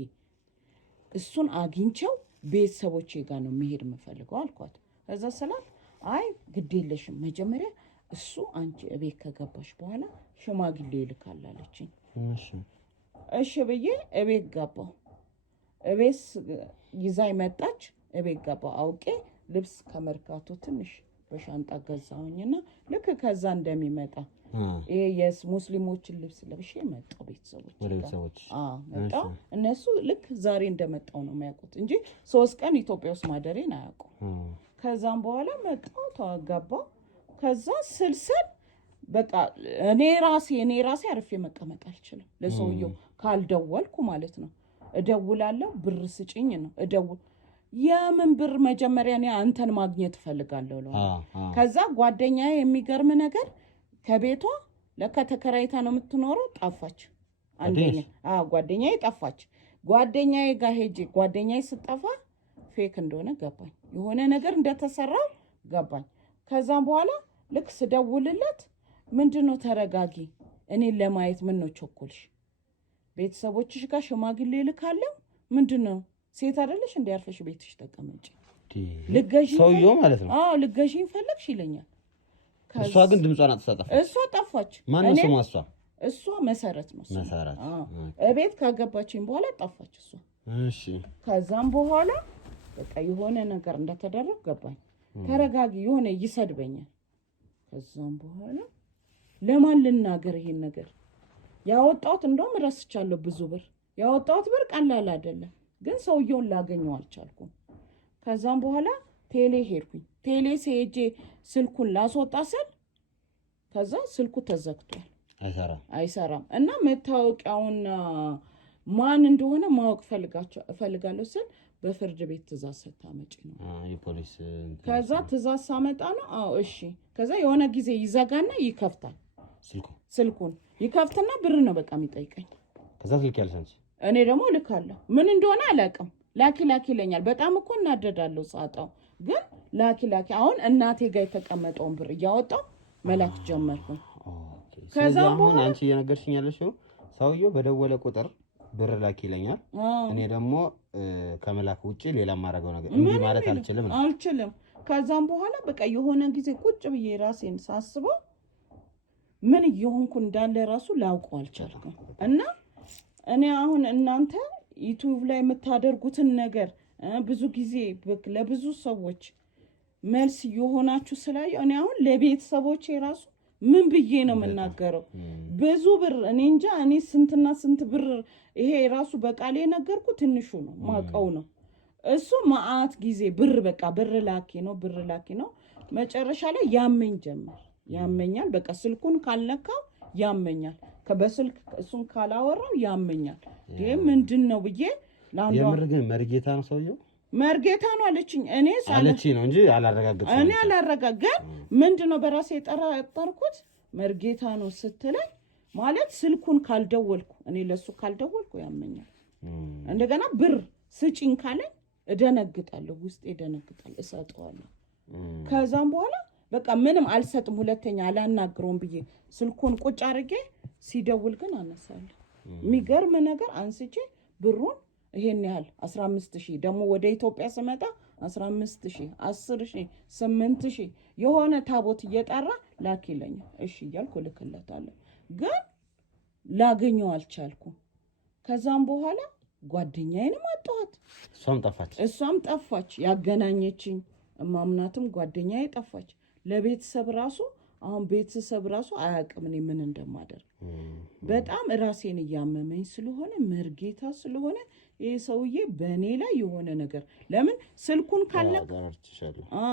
እሱን አግኝቸው ቤተሰቦቼ ጋር ነው መሄድ የምፈልገው አልኳት። ከዛ ስላት አይ ግድ የለሽም መጀመሪያ እሱ አንቺ እቤት ከገባሽ በኋላ ሽማግሌ ይልካል አለችኝ። እሺ ብዬ እቤት ገባሁ። እቤት ይዛይ መጣች። እቤት ገባሁ። አውቄ ልብስ ከመርካቶ ትንሽ በሻንጣ ገዛሁኝና ልክ ከዛ እንደሚመጣ ይሄ የሙስሊሞችን ልብስ ለብሼ መጣሁ። ቤተሰቦች መጣሁ። እነሱ ልክ ዛሬ እንደመጣሁ ነው የሚያውቁት እንጂ 3 ቀን ኢትዮጵያ ውስጥ ማደሬን አያውቁም። ከዛም በኋላ መጣሁ ተገባሁ። ከዛ ስልስል በቃ እኔ ራሴ አርፌ መቀመጥ አልችልም። ለሰውየው ካልደወልኩ ማለት ነው። እደውላለሁ፣ ብር ስጭኝ ነው እደውል። የምን ብር? መጀመሪያ እኔ አንተን ማግኘት እፈልጋለሁ ነው። ከዛ ጓደኛዬ የሚገርም ነገር ከቤቷ ለካ ተከራይታ ነው የምትኖረው፣ ጠፋች። አንደኛ ጓደኛዬ ጠፋች። ጓደኛዬ ጋር ሄጄ ጓደኛዬ ስጠፋ ፌክ እንደሆነ ገባኝ። የሆነ ነገር እንደተሰራው ገባኝ። ከዛም በኋላ ልክ ስደውልለት ምንድነው ተረጋጊ፣ እኔን ለማየት ምን ነው ቸኮልሽ? ቤተሰቦችሽ ጋር ሽማግሌ ልካለሁ። ምንድነው ሴት አይደለሽ እንደ ያርፈሽ ቤትሽ ተቀመጪ። ልገዢ ሰውየው ማለት ነው። ልገዢኝ ፈለግሽ ይለኛል። እሷ ግን ድምጿን አጥፋች። እሷ ጠፋች። ማን ነው ስሟ? እሷ መሰረት ነው። እቤት ካገባችኝ በኋላ ጠፋች እሷ። እሺ ከዛም በኋላ በቃ የሆነ ነገር እንደተደረገ ገባኝ። ተረጋጊ፣ የሆነ ይሰድበኛል። ከዛም በኋላ ለማን ልናገር ይሄን ነገር? ያወጣሁት እንደውም ረስቻለሁ። ብዙ ብር ያወጣሁት ብር ቀላል አይደለም፣ ግን ሰውየውን ላገኘው አልቻልኩም። ከዛም በኋላ ቴሌ ሄድኩኝ። ቴሌ ሄጄ ስልኩን ላስወጣ ስል ከዛ ስልኩ ተዘግቷል፣ አይሰራም። እና መታወቂያውን ማን እንደሆነ ማወቅ እፈልጋለሁ ስል በፍርድ ቤት ትእዛዝ ስታመጪ ነው የፖሊስ። ከዛ ትእዛዝ ሳመጣ ነው እሺ። ከዛ የሆነ ጊዜ ይዘጋና ይከፍታል። ስልኩን ይከፍትና ብር ነው በቃ የሚጠይቀኝ። ከዛ ስልክ ያልሰንስ እኔ ደግሞ ልካለሁ። ምን እንደሆነ አላውቅም። ላኪ ይለኛል። በጣም እኮ እናደዳለሁ። ሳጣው ግን ላኪ። አሁን እናቴ ጋር የተቀመጠውን ብር እያወጣው መላክ ጀመርኩ። ከዛ አሁን አንቺ እየነገርሽኝ ያለሽው ሰውየው በደወለ ቁጥር ብር ላኪ ይለኛል። እኔ ደግሞ ከመላክ ውጪ ሌላ ማረጋው ነገር እንዴ ማለት አልችልም። ከዛም በኋላ በቃ የሆነ ጊዜ ቁጭ ብዬ ራሴን ሳስበው ምን እየሆንኩ እንዳለ ራሱ ላውቀው አልቻልኩም። እና እኔ አሁን እናንተ ዩቲዩብ ላይ የምታደርጉትን ነገር ብዙ ጊዜ ለብዙ ሰዎች መልስ የሆናችሁ ስላየው እኔ አሁን ለቤተሰቦቼ ራሱ ምን ብዬ ነው የምናገረው? ብዙ ብር እኔ እንጃ እኔ ስንትና ስንት ብር ይሄ ራሱ በቃሌ ነገርኩ ትንሹ ነው ማቀው ነው እሱ ማአት ጊዜ ብር በቃ ብር ላኪ ነው። መጨረሻ ላይ ያመኝ ጀመር። ያመኛል በቃ ስልኩን ካልነካው ያመኛል። በስልክ እሱን ካላወራው ያመኛል። ይሄ ምንድነው ብዬ ላንዷ የምር ግን መርጌታ ነው ሰውየው መርጌታ ነው አለችኝ። እኔ አለችኝ ነው እንጂ አላረጋግጥም። እኔ አላረጋግጥ ምንድነው በራሴ ጠራጠርኩት። መርጌታ ነው ስትለኝ ማለት ስልኩን ካልደወልኩ እኔ ለሱ ካልደወልኩ ያመኛል። እንደገና ብር ስጪኝ ካለኝ እደነግጣለሁ፣ ውስጤ ይደነግጣል፣ እሰጠዋለሁ። ከዛም በኋላ በቃ ምንም አልሰጥም፣ ሁለተኛ አላናግረውም ብዬ ስልኩን ቁጭ አድርጌ ሲደውል ግን አነሳለሁ። የሚገርም ነገር አንስቼ ብሩን ይሄን ያህል 15000 ደግሞ ወደ ኢትዮጵያ ስመጣ 15000 10000 8000 የሆነ ታቦት እየጠራ ላኪልኝ። እሺ እያልኩ ልክለታለሁ፣ ግን ላገኘው አልቻልኩም። ከዛም በኋላ ጓደኛዬንም አጣኋት። እሷም ጠፋች። ያገናኘችኝ እማምናትም ጓደኛዬ ጠፋች። ለቤተሰብ ራሱ አሁን ቤተሰብ ራሱ አያውቅም እኔ ምን እንደማደርግ። በጣም ራሴን እያመመኝ ስለሆነ መርጌታ ስለሆነ ይሄ ሰውዬ በእኔ ላይ የሆነ ነገር ለምን ስልኩን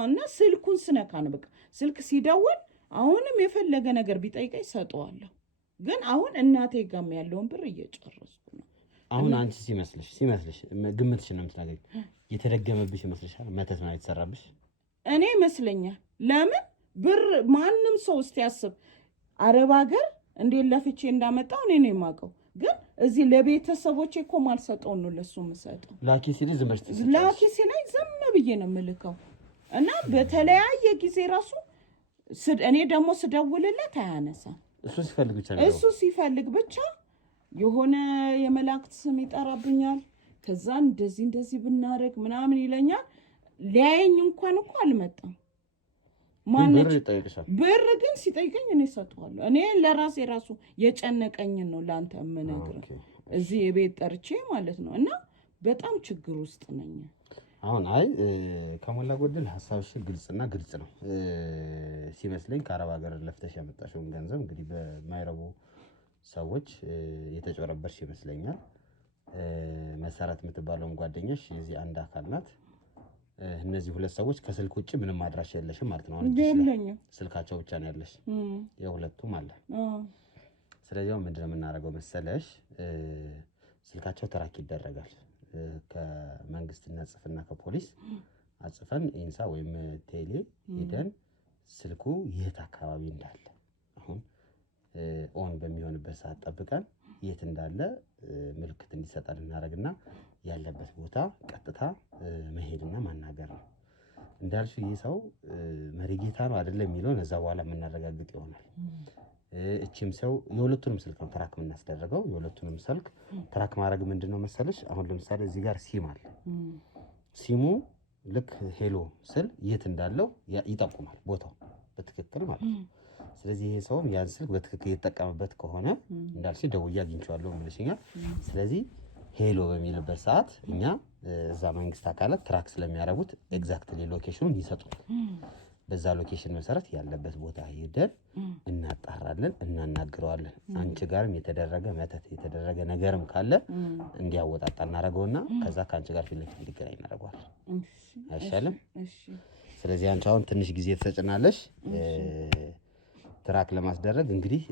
እና ስልኩን ስነካ ነው በቃ ስልክ ሲደውል አሁንም የፈለገ ነገር ቢጠይቀኝ ሰጠዋለሁ። ግን አሁን እናቴ ጋም ያለውን ብር እየጨረስኩ ነው። አሁን አንቺ ሲመስልሽ ግምትሽ ነው የምትናገሪው፣ የተደገመብሽ ይመስልሻል? መተት ነው የተሰራብሽ? እኔ ይመስለኛል። ለምን ብር ማንም ሰው እስቲያስብ አረብ ሀገር እንዴት ለፍቼ እንዳመጣው እኔ ነው የማውቀው። ግን እዚህ ለቤተሰቦቼ እኮ ማልሰጠው ነው ለሱ የምሰጠው። ላኪ ሲለኝ ዝም ብዬ ነው የምልከው። እና በተለያየ ጊዜ ራሱ እኔ ደግሞ ስደውልለት አያነሳም። እሱ ሲፈልግ ብቻ የሆነ የመላእክት ስም ይጠራብኛል። ከዛ እንደዚህ ብናረግ ምናምን ይለኛል። ሊያየኝ እንኳን እኮ አልመጣም። ብር ግን ሲጠይቀኝ እኔ ሰጠዋለሁ። እኔ ለራሴ ራሱ የጨነቀኝን ነው ላንተ የምነግርህ እዚህ የቤት ጠርቼ ማለት ነው። እና በጣም ችግር ውስጥ ነኝ አሁን። ከሞላ ጎደል ሐሳብሽ ግልጽ ነው ሲመስለኝ። ከአረብ ሀገር ለፍተሽ ያመጣሽውን ገንዘብ እንግዲህ በማይረቡ ሰዎች የተጨረበርሽ ይመስለኛል። መሰረት የምትባለውን ጓደኛሽ የዚህ አንድ አካል ናት። እነዚህ ሁለት ሰዎች ከስልክ ውጪ ምንም አድራሻ የለሽም ማለት ነው። ስልካቸው ብቻ ነው ያለሽ፣ የሁለቱም አለ። ስለዚህ ምንድነው የምናደርገው መሰለሽ? ስልካቸው ትራክ ይደረጋል። ከመንግስት እናጽፍና ከፖሊስ አጽፈን ኢንሳ ወይም ቴሌ ሄደን ስልኩ የት አካባቢ እንዳለ አሁን ኦን በሚሆንበት ሰዓት ጠብቀን የት እንዳለ ምልክት እንዲሰጣን እናደርግና ያለበት ቦታ ቀጥታ መሄድና ማናገር ነው። እንዳልሽው ይህ ሰው መሪጌታ ነው አይደለም የሚለውን እዛ በኋላ የምናረጋግጥ ይሆናል። እቺም ሰው የሁለቱንም ስልክ ነው ትራክ የምናስደርገው። የሁለቱንም ስልክ ትራክ ማድረግ ምንድነው መሰለሽ? አሁን ለምሳሌ እዚህ ጋር ሲም አለ። ሲሙ ልክ ሄሎ ስል የት እንዳለው ይጠቁማል፣ ቦታው በትክክል ማለት ነው። ስለዚህ ይሄ ሰውም ያን ስልክ በትክክል እየተጠቀመበት ከሆነ እንዳልሽ ደውዬ አግኝቼዋለሁ ብለሽኛል። ስለዚህ ሄሎ በሚልበት ሰዓት እኛ እዛ መንግስት አካላት ትራክ ስለሚያደርጉት ኤግዛክትሊ ሎኬሽኑን ይሰጡናል። በዛ ሎኬሽን መሰረት ያለበት ቦታ ሄደን እናጣራለን፣ እናናግረዋለን። አንቺ ጋርም የተደረገ መተት የተደረገ ነገርም ካለ እንዲያወጣጣ እናደርገውና ከዛ ከአንቺ ጋር ፊት ለፊት እንዲገናኝ እናደርገዋለን። አይሻልም? ስለዚህ አንቺ አሁን ትንሽ ጊዜ ትሰጭናለሽ ትራክ ለማስደረግ። እንግዲህ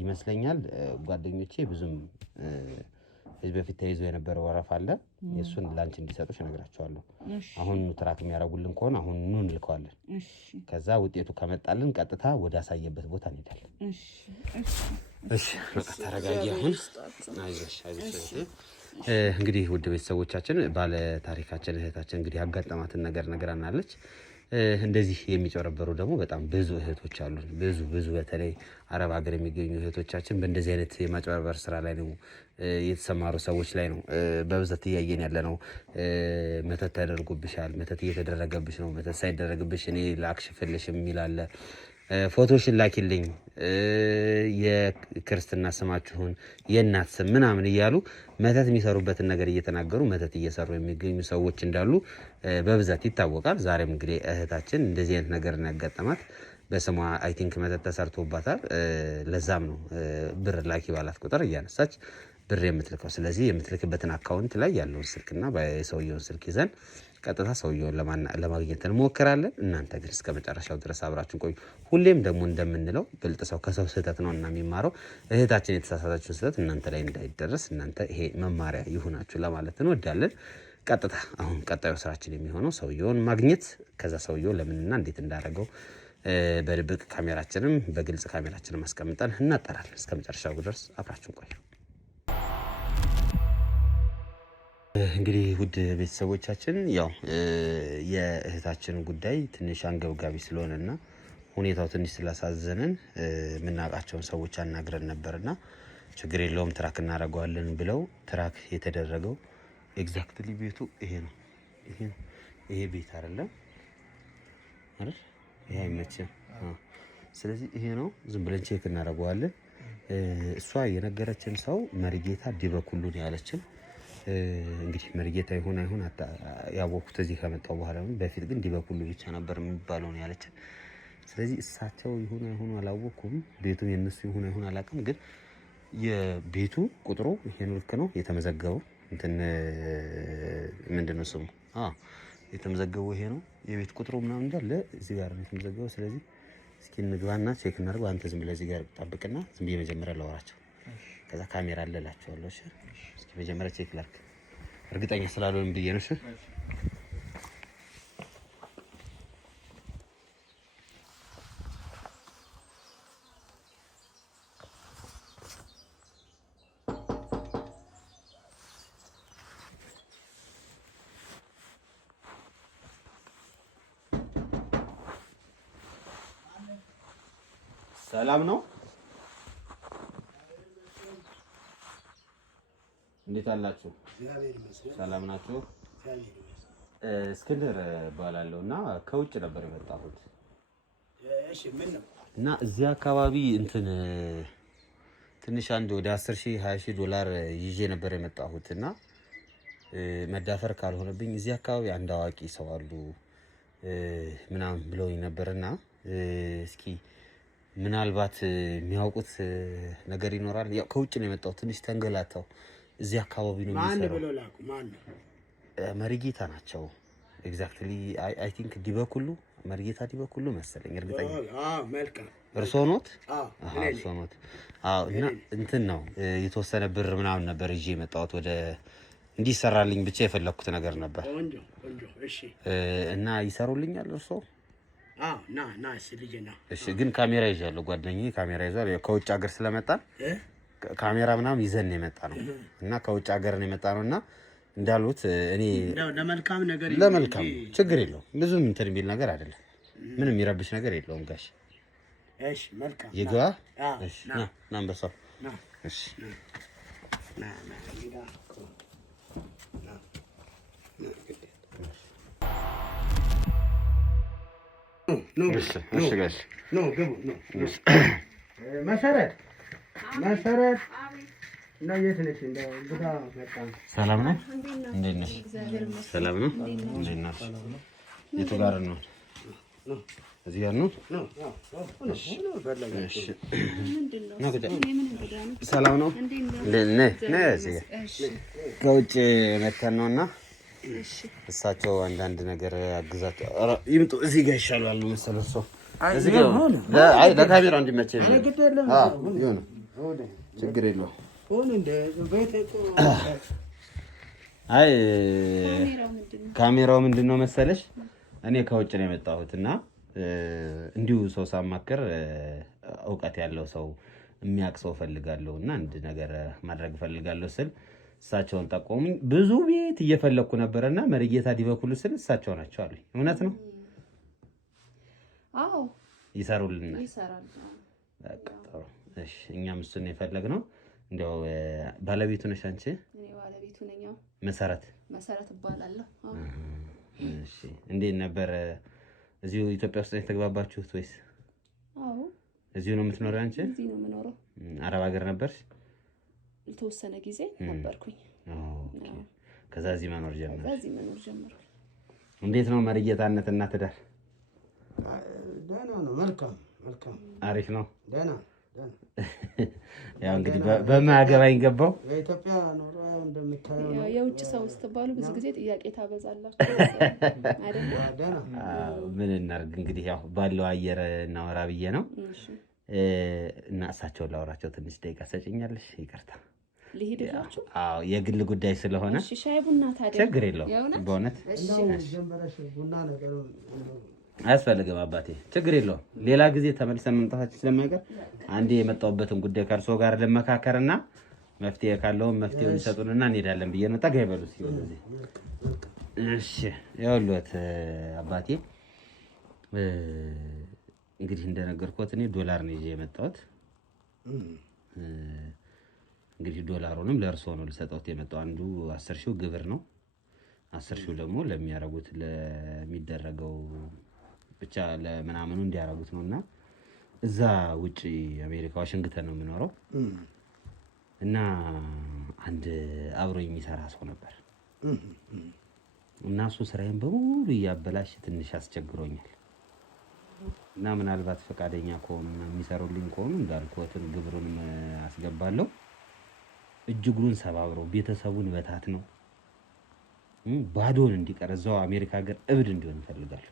ይመስለኛል ጓደኞቼ ብዙም ከዚህ በፊት ተይዞ የነበረ ወረፋ አለ። የሱን ላንቺ እንዲሰጡሽ እነግራቸዋለሁ። አሁን ትራክ የሚያደርጉልን ከሆነ አሁን እንልከዋለን። ከዛ ውጤቱ ከመጣልን ቀጥታ ወደ አሳየበት ቦታ እንሄዳለን። እሺ በቃ ተረጋጊ። አሁን አይዞሽ። እንግዲህ ውድ ቤተሰቦቻችን ባለ ታሪካችን እህታችን እንግዲህ ያጋጠማትን ነገር ነግራናለች። እንደዚህ የሚጨረበሩ ደግሞ በጣም ብዙ እህቶች አሉን። ብዙ በተለይ አረብ ሀገር የሚገኙ እህቶቻችን በእንደዚህ አይነት የማጭበርበር ስራ ላይ ነው የተሰማሩ ሰዎች ላይ ነው በብዛት እያየን ያለ ነው። መተት ተደርጎብሻል፣ መተት እየተደረገብሽ ነው፣ መተት ሳይደረግብሽ እኔ ላክሽፍልሽ የሚል አለ። ፎቶሽን ላኪልኝ፣ የክርስትና ስማችሁን፣ የእናት ስም ምናምን እያሉ መተት የሚሰሩበትን ነገር እየተናገሩ መተት እየሰሩ የሚገኙ ሰዎች እንዳሉ በብዛት ይታወቃል። ዛሬም እንግዲህ እህታችን እንደዚህ አይነት ነገር ያጋጠማት በስሟ አይ ቲንክ መተት ተሰርቶባታል። ለዛም ነው ብር ላኪ ባላት ቁጥር እያነሳች ብር የምትልከው። ስለዚህ የምትልክበትን አካውንት ላይ ያለውን ስልክና በሰውየውን ስልክ ይዘን ቀጥታ ሰውየውን ለማግኘት እንሞክራለን። እናንተ ግን እስከ መጨረሻው ድረስ አብራችሁን ቆዩ። ሁሌም ደግሞ እንደምንለው ብልጥ ሰው ከሰው ስህተት ነው እና የሚማረው። እህታችን የተሳሳታችሁን ስህተት እናንተ ላይ እንዳይደረስ እናንተ ይሄ መማሪያ ይሁናችሁ ለማለት እንወዳለን። ቀጥታ አሁን ቀጣዩ ስራችን የሚሆነው ሰውየውን ማግኘት፣ ከዛ ሰውየው ለምንና እንዴት እንዳደረገው በድብቅ ካሜራችንም በግልጽ ካሜራችንም አስቀምጠን እናጠራለን። እስከ መጨረሻው ድረስ አብራችሁን ቆዩ። እንግዲህ ውድ ቤተሰቦቻችን ያው የእህታችን ጉዳይ ትንሽ አንገብጋቢ ስለሆነና ሁኔታው ትንሽ ስላሳዘነን የምናውቃቸውን ሰዎች አናግረን ነበርና ችግር የለውም ትራክ እናደርገዋለን ብለው ትራክ የተደረገው ኤግዛክትሊ ቤቱ ይሄ ነው። ይሄ ቤት አይደለም አይደል? ይሄ አይመችም። ስለዚህ ይሄ ነው። ዝም ብለን ቼክ እናደርገዋለን። እሷ የነገረችን ሰው መርጌታ ዲበኩሉ ነው ያለችን። እንግዲህ መርጌታ ይሁን አይሁን ያወቅሁት እዚህ ከመጣሁ በኋላ ነው። በፊት ግን ዲበኩሉ ብቻ ነበር የሚባለው ነው ያለችን። ስለዚህ እሳቸው ይሁን አይሁን አላወቅኩም። ቤቱ የነሱ ይሁን አይሁን አላውቅም። ግን የቤቱ ቁጥሩ ይሄን ልክ ነው የተመዘገበው። እንትን ምንድነው ስሙ? የተመዘገበው ይሄ ነው። የቤት ቁጥሩ ምናምን እንዳለ እዚህ ጋር ነው የተመዘገበው። ስለዚህ እስኪ እንግባና ቼክ እናድርገው። አንተ ዝም ብለህ እዚህ ጋር ጠብቅና ዝም ብዬ መጀመሪያ ላወራቸው፣ ከዛ ካሜራ አለ እላቸዋለሁ። እሺ እስኪ መጀመሪያ ቼክ ላድርግ፣ እርግጠኛ ስላልሆንም ብዬ ነው። እሺ ሰላም ነው? እንዴት አላችሁ? ሰላም ናችሁ? እስክንድር እባላለሁ እና ከውጭ ነበር የመጣሁት። እሺ ምን ነው? እና እዚህ አካባቢ እንትን ትንሽ አንድ ወደ 10,000 20,000 ዶላር ይዤ ነበር የመጣሁት እና መዳፈር ካልሆነብኝ እዚህ አካባቢ አንድ አዋቂ ሰው አሉ ምናምን ብለውኝ ነበርና እስኪ ምናልባት የሚያውቁት ነገር ይኖራል። ያው ከውጭ ነው የመጣው። ትንሽ ተንገላታው። እዚህ አካባቢ ነው የሚሰራው። ማን ብለው ላኩ? ማን ነው? መርጌታ ናቸው። ኤግዛክትሊ አይ ቲንክ ዲበኩሉ መርጌታ ዲበኩሉ መሰለኝ፣ እርግጠኛ። መልካም። እርስዎ ኖት? እርስዎ ኖት? እና እንትን ነው የተወሰነ ብር ምናምን ነበር ይዤ የመጣሁት ወደ እንዲሰራልኝ ብቻ የፈለኩት ነገር ነበር። ቆንጆ ቆንጆ። እሺ። እና ይሰሩልኛል እርስዎ? ና እሺ ልጄ ና። እሺ ግን ካሜራ ይዣለሁ። ጓደኛዬ ካሜራ ይዟል። ከውጭ ሀገር ስለመጣን ካሜራ ምናምን ይዘን የመጣ ነው እና ከውጭ ሀገር ነው የመጣ ነው እና እንዳሉት እኔ ለመልካም ነገር ለመልካም ችግር የለውም። ብዙም እንትን የሚል ነገር አይደለም። ምንም የሚረብሽ ነገር የለውም ጋሽ። እሺ መልካም ይግባ። እሺ ና አንበሳው። እሺ ና መሰረት እና የት ነሽ? ሰላም ነው? እንዴት ነሽ? ሰላም ነው? እንዴት ነሽ? የቱ ጋር ነው? እዚህ ጋር ነው? ሰላም ነው? ከውጭ መተን ነው እና እሳቸው አንዳንድ ነገር አግዛቸው ይምጡ። እዚህ ጋር ይሻላል መሰለህ። ሰው እዚህ ጋር አይ ለካሜራው እንዲመቸኝ ይሁን። ችግር የለውም። አይ ካሜራው ምንድን ነው መሰለሽ፣ እኔ ከውጭ ነው የመጣሁት እና እንዲሁ ሰው ሳማክር እውቀት ያለው ሰው የሚያውቅ ሰው ፈልጋለሁ እና አንድ ነገር ማድረግ ፈልጋለሁ ስል እሳቸውን ጠቆሙኝ። ብዙ ቤት እየፈለኩ ነበርና መርጌታ ዲበኩሉ ስል እሳቸው ናቸው አሉኝ። እውነት ነው? አዎ ይሰሩልናል። ይሰራል። በቃ ጥሩ። እሺ እኛም እሱን የፈለግነው እንደው ባለቤቱ ነሽ አንቺ? እኔ ባለቤቱ ነኝ። መሰረት እባላለሁ። እሺ እንዴት ነበር እዚሁ ኢትዮጵያ ውስጥ የተግባባችሁት ወይስ? አዎ እዚሁ ነው የምትኖሪው አንቺ? እዚሁ ነው የምኖረው። አረብ ሀገር ነበርሽ? የተወሰነ ጊዜ ነበርኩኝ። ኦኬ። ከዛ እዚህ መኖር ጀመርሽ? እዚህ መኖር ጀመርኩ። እንዴት ነው መርጌታነት እና ትዳር? ደህና ነው። መልካም አሪፍ ነው። ደህና ያው እንግዲህ በማያገባኝ ገባው። የኢትዮጵያ ኑሮ እንደምታየው ነው። የውጭ ሰው ስትባሉ ብዙ ጊዜ ጥያቄ ታበዛላችሁ አይደል? ደህና ምን እናድርግ እንግዲህ ያው ባለው አየር እናወራ ብዬ ነው። እና እሳቸውን ላወራቸው ትንሽ ደቂቃ ሰጭኛለሽ? ይቅርታ ልሂድላችሁ? አዎ የግል ጉዳይ ስለሆነ እሺ። ሻይ ቡና ታዲያ? ችግር የለውም በእውነት ጀምረሽ ቡና ነገር አያስፈልግም አባቴ፣ ችግር የለውም። ሌላ ጊዜ ተመልሰን መምጣታችን ስለማይቀር አንዴ የመጣሁበትን ጉዳይ ከእርሶ ጋር ልመካከርና መፍትሄ ካለውም መፍትሄውን ይሰጡንና እንሄዳለን ብዬ ነው። ጠጋ ይበሉ እስኪ ወደዚህ። እሺ ይኸውልዎት አባቴ፣ እንግዲህ እንደነገርኩት እኔ ዶላር ነው ይዤ የመጣሁት። እንግዲህ ዶላሩንም ለእርሶ ነው ልሰጠውት የመጣው። አንዱ 10 ሺው ግብር ነው፣ 10 ሺው ደግሞ ለሚያረጉት ለሚደረገው ብቻ ለምናምኑ እንዲያረጉት ነውና እዛ ውጪ አሜሪካ ዋሽንግተን ነው የምኖረው እና አንድ አብሮ የሚሰራ ሰው ነበር እና እሱ ስራዬን በሙሉ እያበላሽ ትንሽ አስቸግሮኛል እና ምናልባት ፈቃደኛ ከሆኑ የሚሰሩልኝ ከሆኑ እንዳልኩትን ግብሩን አስገባለሁ። እጅግሩን ሰባብረው ቤተሰቡን በታት ነው ባዶን እንዲቀር እዛው አሜሪካ ሀገር እብድ እንዲሆን እፈልጋለሁ።